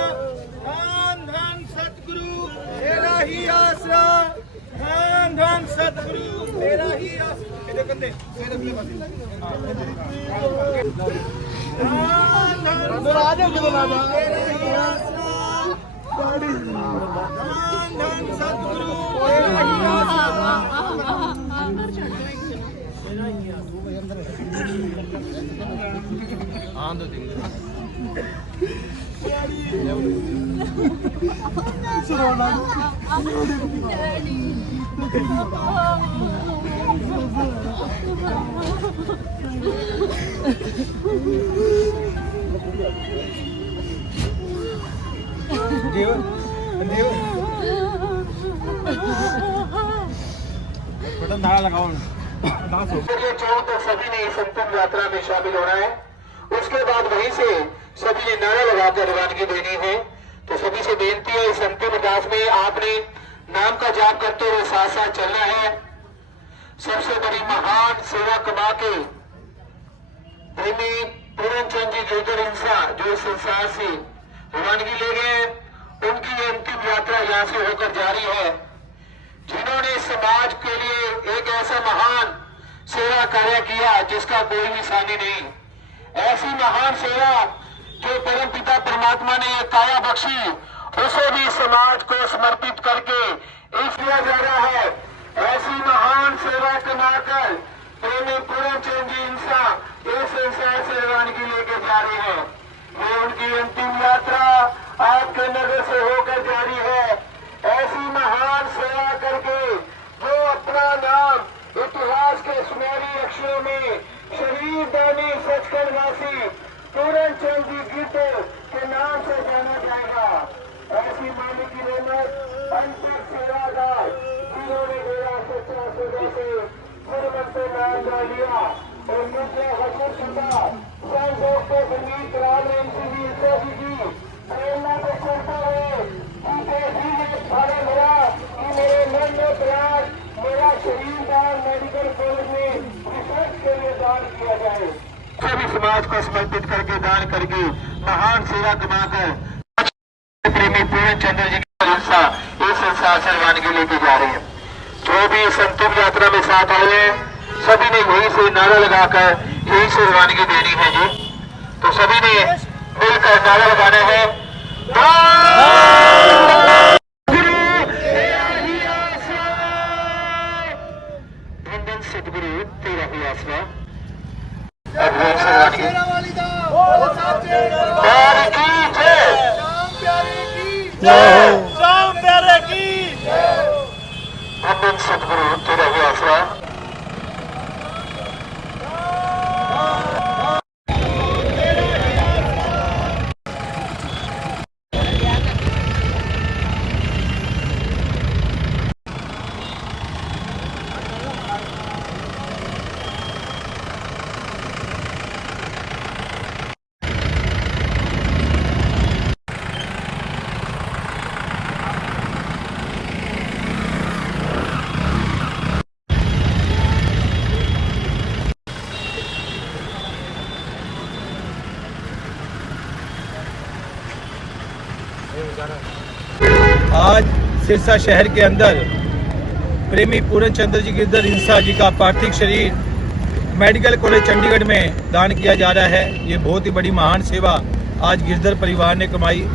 धन धन सतगुरु तेरा ही आसरा। धन धन सतगुरु तेरा ही आसरा। इधर कंधे मेरे अपने पास। धन धन राजा के बना दो तेरा ही आसरा। धन धन सतगुरु तेरा ही आसरा। बटन धारा लगाओ। चाहों तो सभी ने इस अंतिम यात्रा में शामिल होना है। उसके बाद वहीं से सभी ने नारा लगाकर रवानगी देनी है। तो सभी से बेनती है, इस अंतिम अरदास में आपने नाम का जाप करते हुए साथ साथ चलना है। सबसे बड़ी महान सेवा कमा के प्रेमी पूरनचंद जी गिरधर इंसा जो इस संसार से रवानगी ले गए, उनकी ये अंतिम यात्रा यहाँ से होकर जारी है। जिन्होंने समाज के लिए एक ऐसा महान सेवा कार्य किया जिसका कोई भी सानी नहीं, ऐसी महान सेवा जो परम पिता परमात्मा ने ये काया बख्शी, उसे भी समाज को समर्पित करके इस किया जा रहा है। ऐसी महान सेवा कमाकर प्रेमी पूरनचंद जी इंसा इस संसार से रवानगी लेके जा रहे हैं। ये उनकी अंतिम यात्रा आपके नगर से होकर जारी है। ऐसी महान सेवा करके जो अपना नाम इतिहास के सुनहरी अक्षरों में शहीद दानी सचखंड वासी पूरनचंद जी गिरधर के नाम से जाना जाएगा। ऐसी मालिक की रहमत अंतिम सेवादार जिन्होंने डेरा सच्चा सौदा से गुरमत पे नाम डाल लिया और मुझे हजूर शुदा संत डॉक्टर संगीत राम सिंह जी प्रेरणा को चलता है कि सारे मेरा कि मेरे मन में प्रयास मेरा शरीर दान मेडिकल कॉलेज में रिसर्च के लिए दान किया जाए। सभी समाज को समर्पित करके दान करके महान सेवा कमाकर प्रेमी पूरनचंद जी की हिस्सा इस संसार से रवानगी लेके जा रहे हैं। जो भी इस अंतिम यात्रा में साथ आए हैं, सभी ने यहीं से नारा लगाकर यहीं से रवानगी देनी है जी। तो सभी ने मिलकर नारा लगाना है, सतगुरु तेरा ही आसरा। सतगुरु तेरा ही आसरा। आज सिरसा शहर के अंदर प्रेमी पूरनचंद जी गिरधर इंसा जी का पार्थिव शरीर मेडिकल कॉलेज चंडीगढ़ में दान किया जा रहा है। ये बहुत ही बड़ी महान सेवा आज गिरधर परिवार ने कमाई।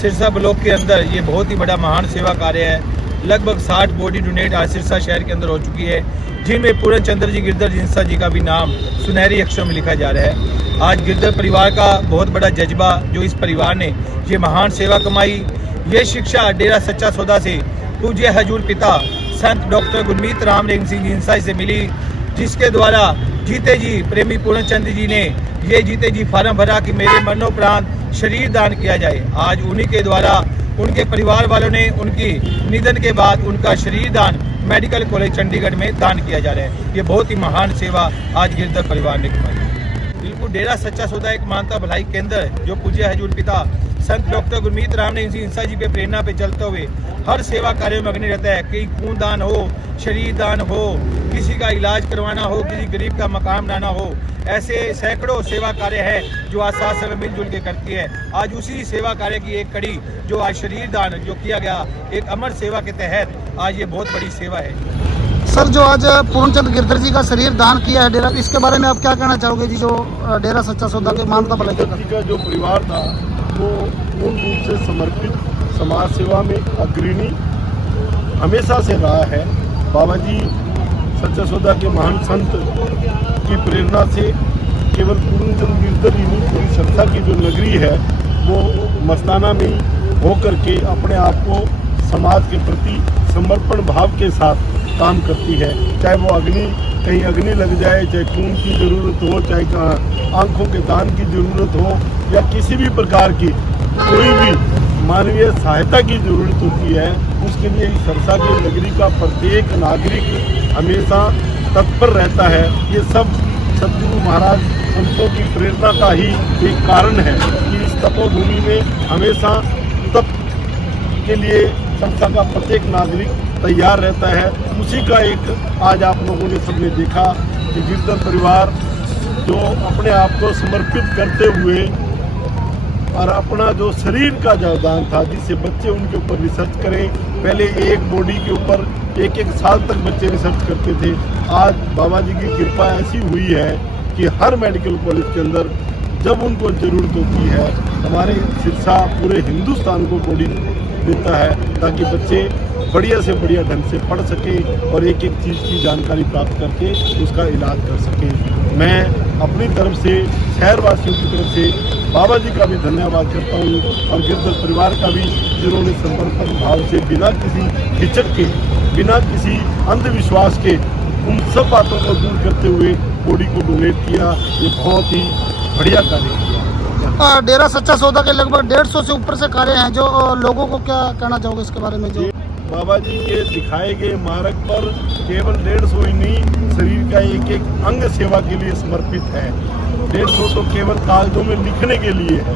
सिरसा ब्लॉक के अंदर ये बहुत ही बड़ा महान सेवा कार्य है। लगभग 60 बॉडी डोनेट आज सिरसा शहर के अंदर हो चुकी है, जिनमें पूरनचंद जी गिरधर इंसा जी का भी नाम सुनहरी अक्षरों में लिखा जा रहा है। आज गिरधर परिवार का बहुत बड़ा जज्बा जो इस परिवार ने ये महान सेवा कमाई, ये शिक्षा डेरा सच्चा सौदा से पूज्य हजूर पिता संत डॉक्टर गुरमीत राम सिंह जी इंसा से मिली, जिसके द्वारा जीते जी प्रेमी पूरनचंद जी ने ये जीते जी फार्म भरा कि मेरे मरणोपरांत शरीर दान किया जाए। आज उन्हीं के द्वारा उनके परिवार वालों ने उनकी निधन के बाद उनका शरीर दान मेडिकल कॉलेज चंडीगढ़ में दान किया जा रहा है। ये बहुत ही महान सेवा आज गिरधर परिवार ने कमाई। बिल्कुल डेरा सच्चा सौदा एक मानवता भलाई केंद्र है जो पूज्य हजूर पिता संत डॉक्टर गुरमीत राम सिंह इंसा जी पे प्रेरणा पे चलते हुए हर सेवा कार्य में अग्नि रहता है। कहीं खून दान हो, शरीर दान हो, किसी का इलाज करवाना हो, किसी गरीब का मकान बनाना हो, ऐसे सैकड़ों सेवा कार्य है जो आज साथ में मिलजुल के करती है। आज उसी सेवा कार्य की एक कड़ी जो आज शरीर दान जो किया गया एक अमर सेवा के तहत आज ये बहुत बड़ी सेवा है। सर, जो आज पूरनचंद गिरधर जी का शरीर दान किया है डेरा, इसके बारे में आप क्या कहना चाहोगे जी? जो डेरा सच्चा सौदा के मानवता भलाई का जो परिवार था वो पूर्ण रूप से समर्पित समाज सेवा में अग्रणी हमेशा से रहा है। बाबा जी सच्चा सौदा के महान संत की प्रेरणा से केवल पूरनचंद गिरधर ही नहीं, पूरी सिरसा की जो नगरी है वो मस्ताना में होकर के अपने आप को समाज के प्रति समर्पण भाव के साथ काम करती है। चाहे वो कहीं अग्नि लग जाए, चाहे खून की ज़रूरत हो, चाहे आंखों के दान की ज़रूरत हो, या किसी भी प्रकार की कोई भी मानवीय सहायता की ज़रूरत होती है, उसके लिए इस सिरसा की नगरी का प्रत्येक नागरिक हमेशा तत्पर रहता है, ये सब सदगुरु महाराज संतों की प्रेरणा का ही एक कारण है कि इस तपोभूमि में हमेशा तप के लिए संस्था का प्रत्येक नागरिक तैयार रहता है। उसी का एक आज आप लोगों ने सबने देखा कि गिरधर परिवार जो अपने आप को समर्पित करते हुए और अपना जो शरीर का योगदान था, जिससे बच्चे उनके ऊपर रिसर्च करें, पहले एक बॉडी के ऊपर एक साल तक बच्चे रिसर्च करते थे। आज बाबा जी की कृपा ऐसी हुई है कि हर मेडिकल कॉलेज के अंदर जब उनको ज़रूरत होती है, हमारे सिरसा पूरे हिंदुस्तान को बॉडी देता है ताकि बच्चे बढ़िया से बढ़िया ढंग से पढ़ सकें और एक चीज़ की जानकारी प्राप्त करके उसका इलाज कर सकें। मैं अपनी तरफ से शहरवासियों की तरफ से बाबा जी का भी धन्यवाद करता हूँ और गिरधर परिवार का भी, जिन्होंने समर्पण भाव से बिना किसी हिचक के, बिना किसी अंधविश्वास के उन सब बातों को दूर करते हुए बॉडी को डोनेट किया। ये बहुत ही बढ़िया कार्य किया। डेरा सच्चा सौदा के लगभग 150 से ऊपर से कार्य हैं, जो लोगों को क्या कहना चाहोगे इसके बारे में? जो बाबा जी के दिखाए गए मार्ग पर केवल 150 ही नहीं, शरीर का एक अंग सेवा के लिए समर्पित है। 150 तो केवल कागजों में लिखने के लिए है,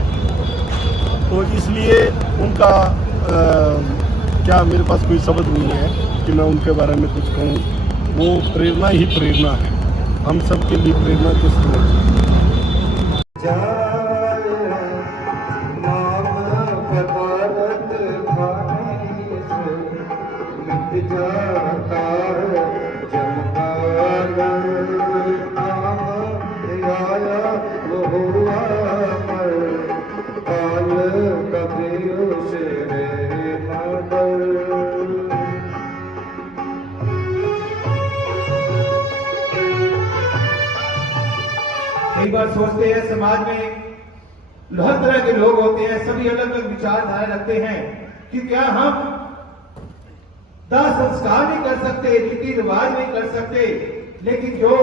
तो इसलिए उनका क्या मेरे पास कोई शब्द नहीं है कि मैं उनके बारे में कुछ कहूँ। वो प्रेरणा ही प्रेरणा है, हम सब के लिए प्रेरणा के स्रोत। कई बार सोचते हैं समाज में हर तरह के लोग होते हैं, सभी अलग अलग विचारधारा रखते हैं कि क्या हम दाह संस्कार नहीं कर सकते, रीति रिवाज नहीं कर सकते, लेकिन जो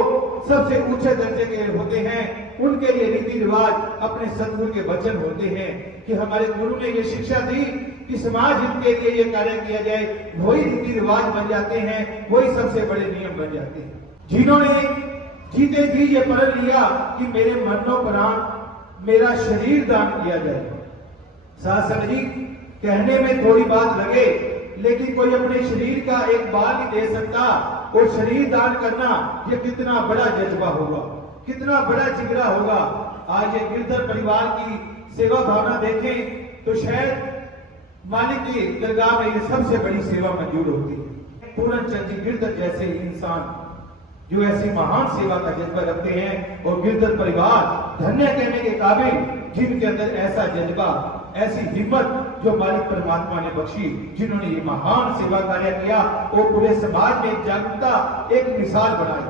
सबसे ऊंचे दर्जे के होते हैं उनके लिए रीति रिवाज अपने सदगुरु के वचन होते हैं कि हमारे गुरु ने ये शिक्षा दी कि समाज हित के लिए ये कार्य किया जाए, वही रीति रिवाज बन जाते हैं, वही सबसे बड़े नियम बन जाते हैं। जिन्होंने जीते जी ये प्रण लिया कि मेरे मरणोपरांत मेरा शरीर दान किया जाए। शासन जी, कहने में थोड़ी बात लगे, लेकिन कोई अपने शरीर का एक बाल नहीं दे सकता, और शरीर दान करना ये कितना बड़ा जज्बा होगा, कितना बड़ा जिगरा होगा। आज ये गिरधर परिवार की सेवा भावना देखें तो शायद मालिक की दरगाह में ये सबसे बड़ी सेवा मंजूर होती है। पूरन चंद जी गिरधर जैसे इंसान जो ऐसी महान सेवा का जज्बा रखते हैं, और गिरधर परिवार धन्य कहने के काबिल, जिनके अंदर ऐसा जज्बा, ऐसी हिम्मत जो मालिक परमात्मा ने बख्शी, जिन्होंने ये महान सेवा कार्य किया और पूरे समाज में जागरूकता एक मिसाल बनाई।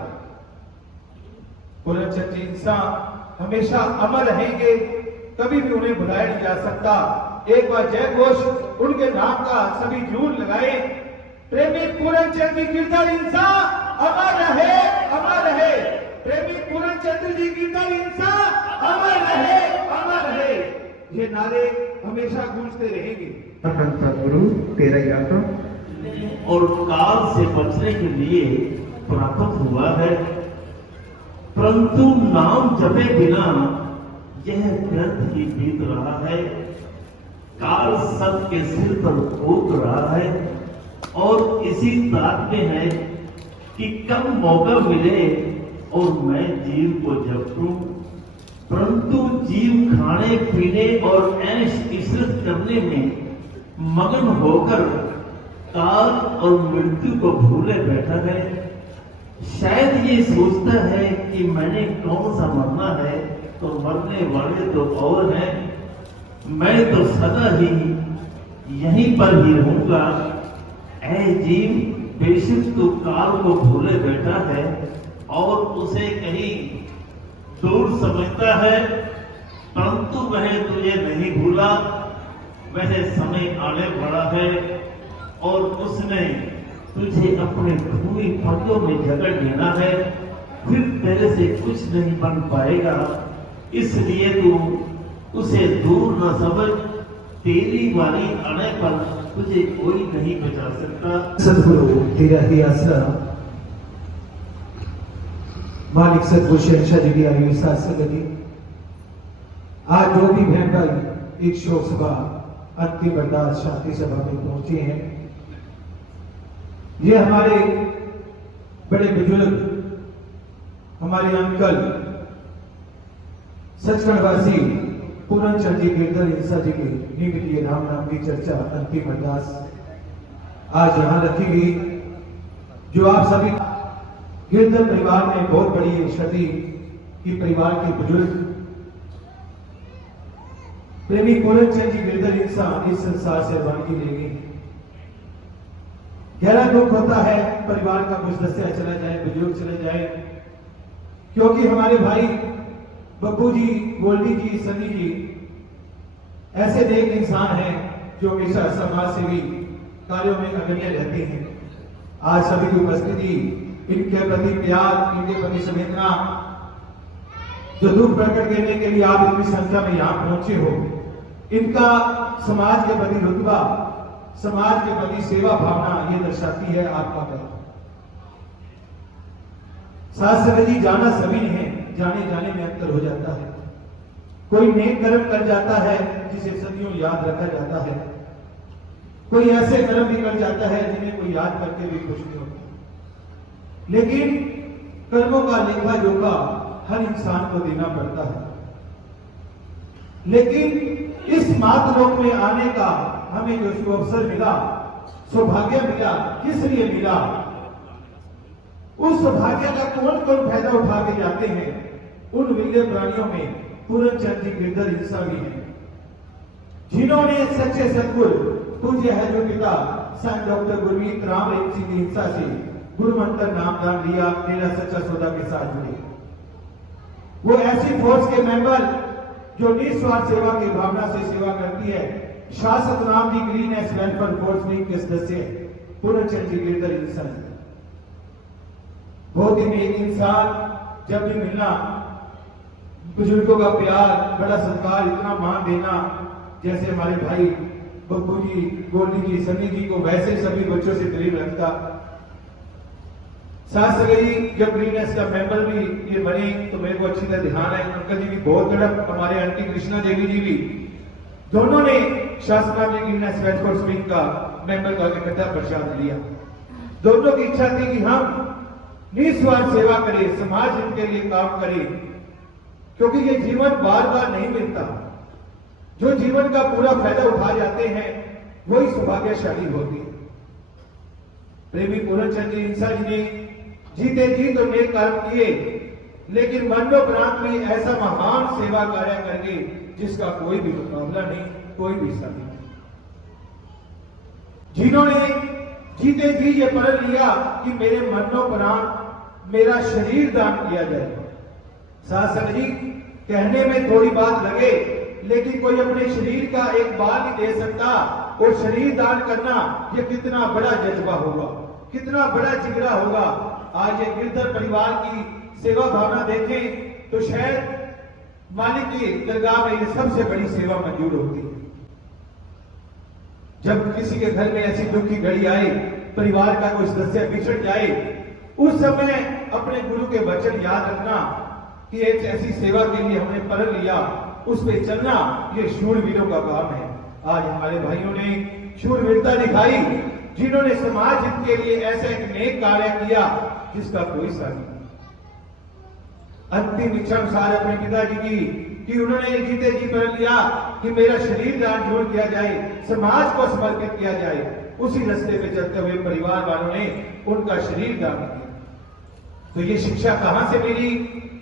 पूरन चंद जी इंसान हमेशा अमर रहेंगे, कभी भी उन्हें भुलाया नहीं जा सकता। एक बार जय घोष उनके नाम का सभी जून लगाए। प्रेमी पूरन चंद जी गिरधर इंसान अमर रहे, अमर रहे। प्रेमी पूरन चंद जी गिरधर इंसान अमर रहे, अमर रहे। ये नारे हमेशा गूंजते रहेंगे। सदगुरु तेरा याद और काल से बचने के लिए प्राप्त हुआ है, परंतु नाम जपे बिना यह व्यर्थ ही बीत रहा है। काल सबके सिर पर कूद रहा है और इसी ताक में है कि कब मौका मिले और मैं जीव को जपूं, परंतु जीव खाने पीने और ऐश इशरत करने में मगन होकर काल और मृत्यु को भूले बैठा है। शायद ये सोचता है कि मैंने कौन सा मरना है, तो मरने वाले तो और हैं, मैं तो सदा ही यहीं पर ही रहूंगा। ऐ जीव, बेशक तू काल को भूले बैठा है और उसे कहीं दूर समझता है, परंतु वह तुझे नहीं भूला। वह समय आने वाला है और उसने तुझे अपने भूमि पत्तों में जकड़ लेना है, फिर तेरे से कुछ नहीं बन पाएगा। इसलिए तू उसे दूर न समझ, तेरी वाली आने पर तुझे कोई नहीं बचा सकता। सदगुरु तेरा ही आसरा मालिक सतगुरु शहंशाह जी की आयु साथ संगति, आज जो भी बहन भाई एक शोक सभा अंतिम अरदास शांति सभा में पहुंचे हैं, ये हमारे बड़े बुजुर्ग, हमारे अंकल सचखंडवासी पूरन चंद जी गिरधर हिंसा जी के निमित्त राम नाम की चर्चा अंतिम अरदास आज यहां रखी गई। जो आप सभी गिरधर परिवार में बहुत बड़ी क्षति की परिवार के बुजुर्ग प्रेमी पूरन चंद जी गिरधर हिंसा इस संसार से रवानगी ले गई। गहरा दुख होता है परिवार का कुछ दस्या चला जाए, बुजुर्ग चले जाए, क्योंकि हमारे भाई बब्बू जी, गोल्डी जी, सनी जी ऐसे नेक इंसान हैं जो हमेशा समाज सेवी कार्यों में अग्रणी रहते हैं। आज सभी की उपस्थिति, इनके प्रति प्यार, इनके प्रति संवेदना, जो दुख प्रकट करने के लिए आप इतनी संख्या में यहां पहुंचे हो, इनका समाज के प्रति रुतबा, समाज के प्रति सेवा भावना ये दर्शाती है आपका प्यार। साथ संगत जी, जाना सभी है, जाने जाने में अंतर हो जाता है। कोई नेक कर्म कर जाता है जिसे सदियों याद रखा जाता है, कोई ऐसे कर्म भी कर जाता है जिन्हें कोई याद करके भी खुश नहीं होता। लेकिन कर्मों का लेखा जोखा हर इंसान को देना पड़ता है। लेकिन इस मातलोक में आने का हमें जो अवसर मिला, सौभाग्य मिला, किस लिए मिला, उस सौभाग्य का कौन कौन फायदा उठा के जाते हैं, उन विरले प्राणियों में पूरन चंद जी गिरधर हिंसा भी है, जिन्होंने सच्चे सतगुरु पूज्य है जो पिता संत डॉक्टर गुरमीत राम सिंह हिंसा से गुरु मंत्र नामदान लिया, डेरा सच्चा सौदा के साथ जुड़े। वो ऐसी फोर्स के मेंबर जो निस्वार्थ सेवा की भावना से सेवा करती है, शासक नाम की green S welfare force wing के सदस्य पूरन चंद जी गिरधर हिंसा। बहुत ही नेक इंसान, जब भी मिलना बुजुर्गों का प्यार, बड़ा सत्कार, इतना मान देना, जैसे हमारे भाई बब्बू जी, गोल्डी जी, सनी जी को वैसे सभी बच्चों से प्रेम रखता। साथ सगई जब ग्रीनएस का मेंबर भी ये बने तो मेरे को अच्छी तरह ध्यान है, अंकल जी भी बहुत तड़प, हमारे आंटी कृष्णा देवी जी भी, दोनों ने शासना में ग्रीनएस वेलफेयर विंग का मेंबर का इकट्ठा प्रसाद लिया। दोनों की इच्छा थी कि हम निस्वार्थ सेवा करें, समाज हित के लिए काम करें, क्योंकि ये जीवन बार बार नहीं मिलता। जो जीवन का पूरा फायदा उठा जाते हैं वही सौभाग्यशाली होती है। प्रेमी पूरन चंद जी हिंसा जी ने जीते जी तो नेक कर्म किए, लेकिन मरणोपरांत में ऐसा महान सेवा कार्य करके जिसका कोई भी मुकाबला नहीं, कोई भी साथी नहीं, जिन्होंने जीते जी ये प्रण लिया कि मेरे मरणोपरांत मेरा शरीर दान किया जाए। शासन जी, कहने में थोड़ी बात लगे, लेकिन कोई अपने शरीर का एक बाल नहीं दे सकता, और शरीर दान करना ये कितना बड़ा जज्बा होगा, कितना बड़ा जिगरा होगा। आज ये गिरधर परिवार की सेवा भावना देखें तो शायद मालिक की दरगाह में ये सबसे बड़ी सेवा मंजूर होती है। जब किसी के घर में ऐसी दुख की घड़ी आए, परिवार का कोई सदस्य बिछड़ जाए, उस समय अपने गुरु के वचन याद रखना कि एक ऐसी सेवा के लिए हमने प्रण लिया, उस पे चलना, ये शूरवीरों का काम है। आज हमारे भाइयों ने शूरवीरता दिखाई, जिन्होंने समाज हित के लिए ऐसा एक नेक कार्य किया जिसका कोई साथ नहीं। अंतिम इच्छा अनुसार अपने पिताजी की कि उन्होंने जीते जी प्रण लिया कि मेरा शरीर दान जोड़ किया जाए, समाज को समर्पित किया जाए। उसी रास्ते पे चलते हुए परिवार वालों ने उनका शरीर दान किया। तो ये शिक्षा कहां से मिली?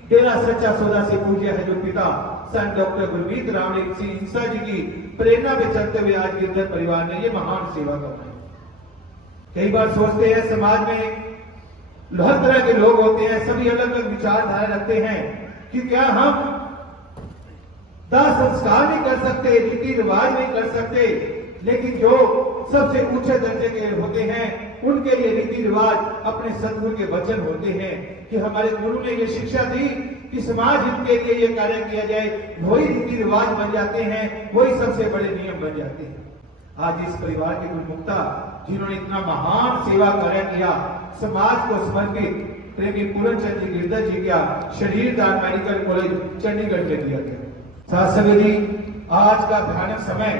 डेरा सच्चा सौदा से पूज्य है जो पिता संत डॉक्टर गुरमीत राम सिंह हिंसा जी की प्रेरणा में चलते हुए आज गिरधर परिवार ने ये महान सेवा करना है। कई बार सोचते हैं समाज में हर तरह के लोग होते हैं, सभी अलग अलग विचारधारा रखते हैं कि क्या हम दाह संस्कार नहीं कर सकते, रीति रिवाज नहीं कर सकते, लेकिन जो सबसे ऊंचे दर्जे के होते हैं उनके लिए रीति रिवाज अपने सदगुरु के वचन होते हैं कि हमारे गुरु ने ये शिक्षा दी कि समाज हित के लिए ये कार्य किया जाए, वही रीति रिवाज बन जाते हैं, वही सबसे बड़े नियम बन जाते हैं। आज इस परिवार के गुरुमुक्ता जिन्होंने इतना महान सेवा कार्य किया, समाज को समर्पित प्रेमी पूरनचंद जी गिरधर जी का शरीर दान मेडिकल कॉलेज चंडीगढ़ में दिया गया। साथ संगत जी, आज का भयानक समय,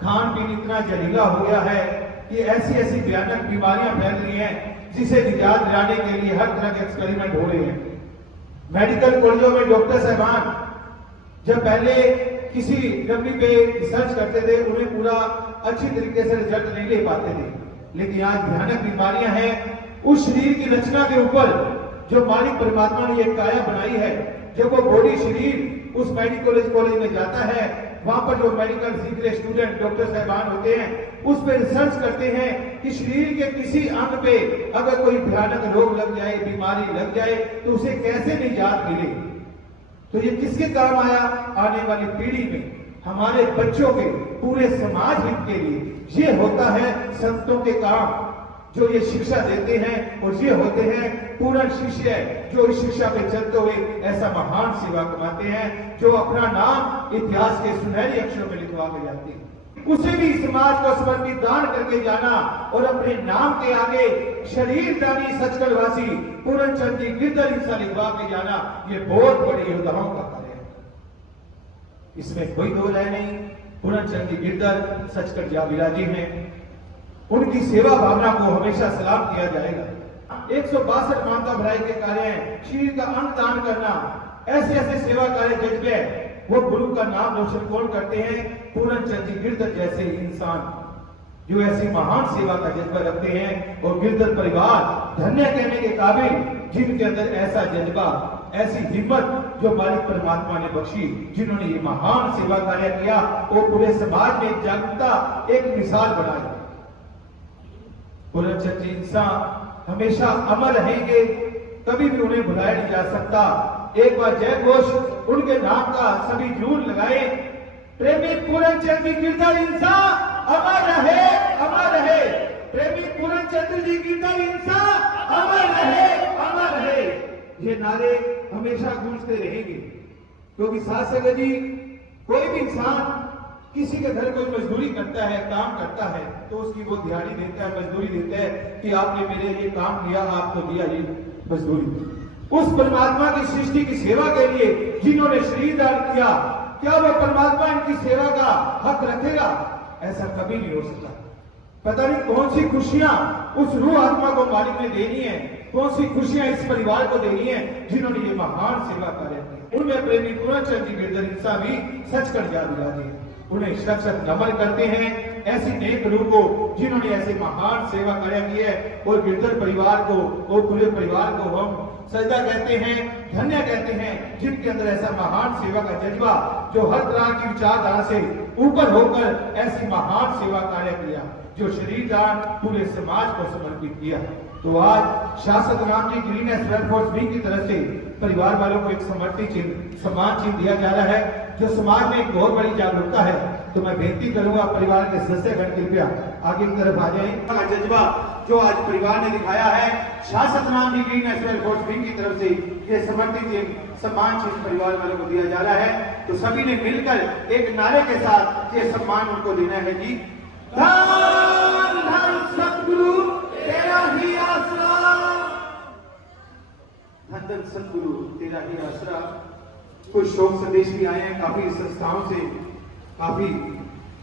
खान पीन इतना जहरीला हो गया है कि ऐसी ऐसी भयानक बीमारियां फैल रही हैं जिसे निजात दिलाने के लिए हर तरह के एक्सपेरिमेंट हो रहे हैं। मेडिकल कॉलेजों में डॉक्टर साहबान जब पहले किसी बीमारी पे रिसर्च करते थे, उन्हें पूरा अच्छी तरीके से रिजल्ट नहीं ले पाते थे, लेकिन आज भयानक बीमारियां हैं। उस शरीर की रचना के ऊपर जो मालिक परमात्मा ने एक काया बनाई है, जब वो बॉडी शरीर उस मेडिकल कॉलेज में जाता है, वहां पर जो मेडिकल सीख रहे स्टूडेंट डॉक्टर साहबान होते हैं, उस पर रिसर्च करते हैं कि शरीर के किसी अंग पे अगर कोई भयानक रोग लग जाए, बीमारी लग जाए, तो उसे कैसे निजात मिले। तो ये किसके काम आया? आने वाली पीढ़ी में हमारे बच्चों के, पूरे समाज हित के लिए ये होता है संतों के काम, जो ये शिक्षा देते हैं। और ये होते हैं पूर्ण शिष्य, जो इस शिक्षा पे चलते हुए ऐसा महान सेवा कमाते हैं, जो अपना नाम इतिहास के सुनहरे अक्षरों में लिखवा के जाते हैं। उसे भी समाज को समर्पित दान करके जाना और अपने नाम के आगे शरीर दानी सचखंडवासी पूरनचंद जी गिरधर इंसा लिखवा के जाना, ये बहुत बड़ी योद्धाओं का कार्य है, इसमें कोई दो राय नहीं। पूरनचंद जी गिरधर सचखंड जा विराजी हैं, उनकी सेवा भावना को हमेशा सलाम किया जाएगा। 162 मानता भलाई के कार्य हैं, शरीर का अंग दान करना, ऐसे ऐसे सेवा कार्य जज्बे, वो गुरु का नाम रोशन कौन करते हैं? पूरनचंद जी गिरधर जैसे इंसान जो ऐसी महान सेवा का जज्बा रखते हैं। और गिरधर परिवार धन्य कहने के काबिल, जिनके अंदर ऐसा जज्बा, ऐसी हिम्मत जो मालिक परमात्मा ने बख्शी, जिन्होंने ये महान सेवा कार्य किया, वो पूरे समाज में जागरूकता एक मिसाल बनाई। पूरनचंद जी इंसान हमेशा अमर रहेंगे, कभी भी उन्हें भुलाया नहीं जा सकता। एक बार जय घोष उनके नाम का सभी जरूर लगाए। प्रेमी पूरनचंद जी गिरधर इंसा अमर रहे, अमर रहे। प्रेमी पूरनचंद जी गिरधर इंसा अमर रहे, अमर रहे। ये नारे हमेशा गूंजते रहेंगे, क्योंकि साथ संगत जी, कोई भी इंसान किसी के घर कोई मजदूरी करता है, काम करता है, तो उसकी वो दिहाड़ी देता है, मजदूरी देता है कि आपने मेरे लिए काम किया, आपको दिया ये मजदूरी। उस परमात्मा की सृष्टि की सेवा के लिए जिन्होंने शरीर दान किया, क्या वह परमात्मा इनकी सेवा का हक रखेगा? ऐसा कभी नहीं हो सकता। पता नहीं कौन सी खुशियां उस रूह आत्मा को मालिक ने देनी है, कौन सी खुशियां इस परिवार को देनी है जिन्होंने ये महान सेवा कार्य किया। उनमें प्रेमी पूरनचंद जी गिरधर इंसा भी सचखंड जा विराजे, उन्हें शत शत नमन करते हैं ऐसी नेक रूह को जिन्होंने ऐसे महान सेवा कार्य की है। और गिरधर परिवार को और पूरे परिवार को हम सजदा कहते हैं, धन्य कहते हैं, जिनके अंदर ऐसा महान सेवा का जज्बा, जो हर तरह की विचारधारा से ऊपर होकर ऐसी महान सेवा कार्य किया, जो शरीर दान पूरे समाज को समर्पित किया। तो आज शासक Ram ji green S force wing की तरफ से परिवार वालों को एक समर्पित चिन्ह, सम्मान चिन्ह दिया जा रहा है, जो समाज में एक बहुत बड़ी जागरूकता है। तो मैं बेनती करूंगा परिवार के सदस्यगण कृपया आगे की तरफ आ जाएं। जज्बा जो आज परिवार ने दिखाया है, शासक Ram ji green S force wing की तरफ से ये समर्पित चिन्ह, सम्मान चिन्ह परिवार वालों को दिया जा रहा है। तो सभी ने मिलकर एक नारे के साथ ये सम्मान उनको देना है जी। धन धन सतगुरु तेरा ही आसरा, धन धन सतगुरु तेरा ही आसरा। कुछ शोक संदेश भी आए हैं काफी संस्थाओं से, काफी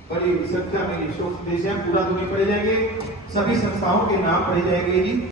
बड़ी संख्या में शोक संदेश है, पूरा तो नहीं पढ़े जाएंगे, सभी संस्थाओं के नाम पढ़े जाएंगे जी।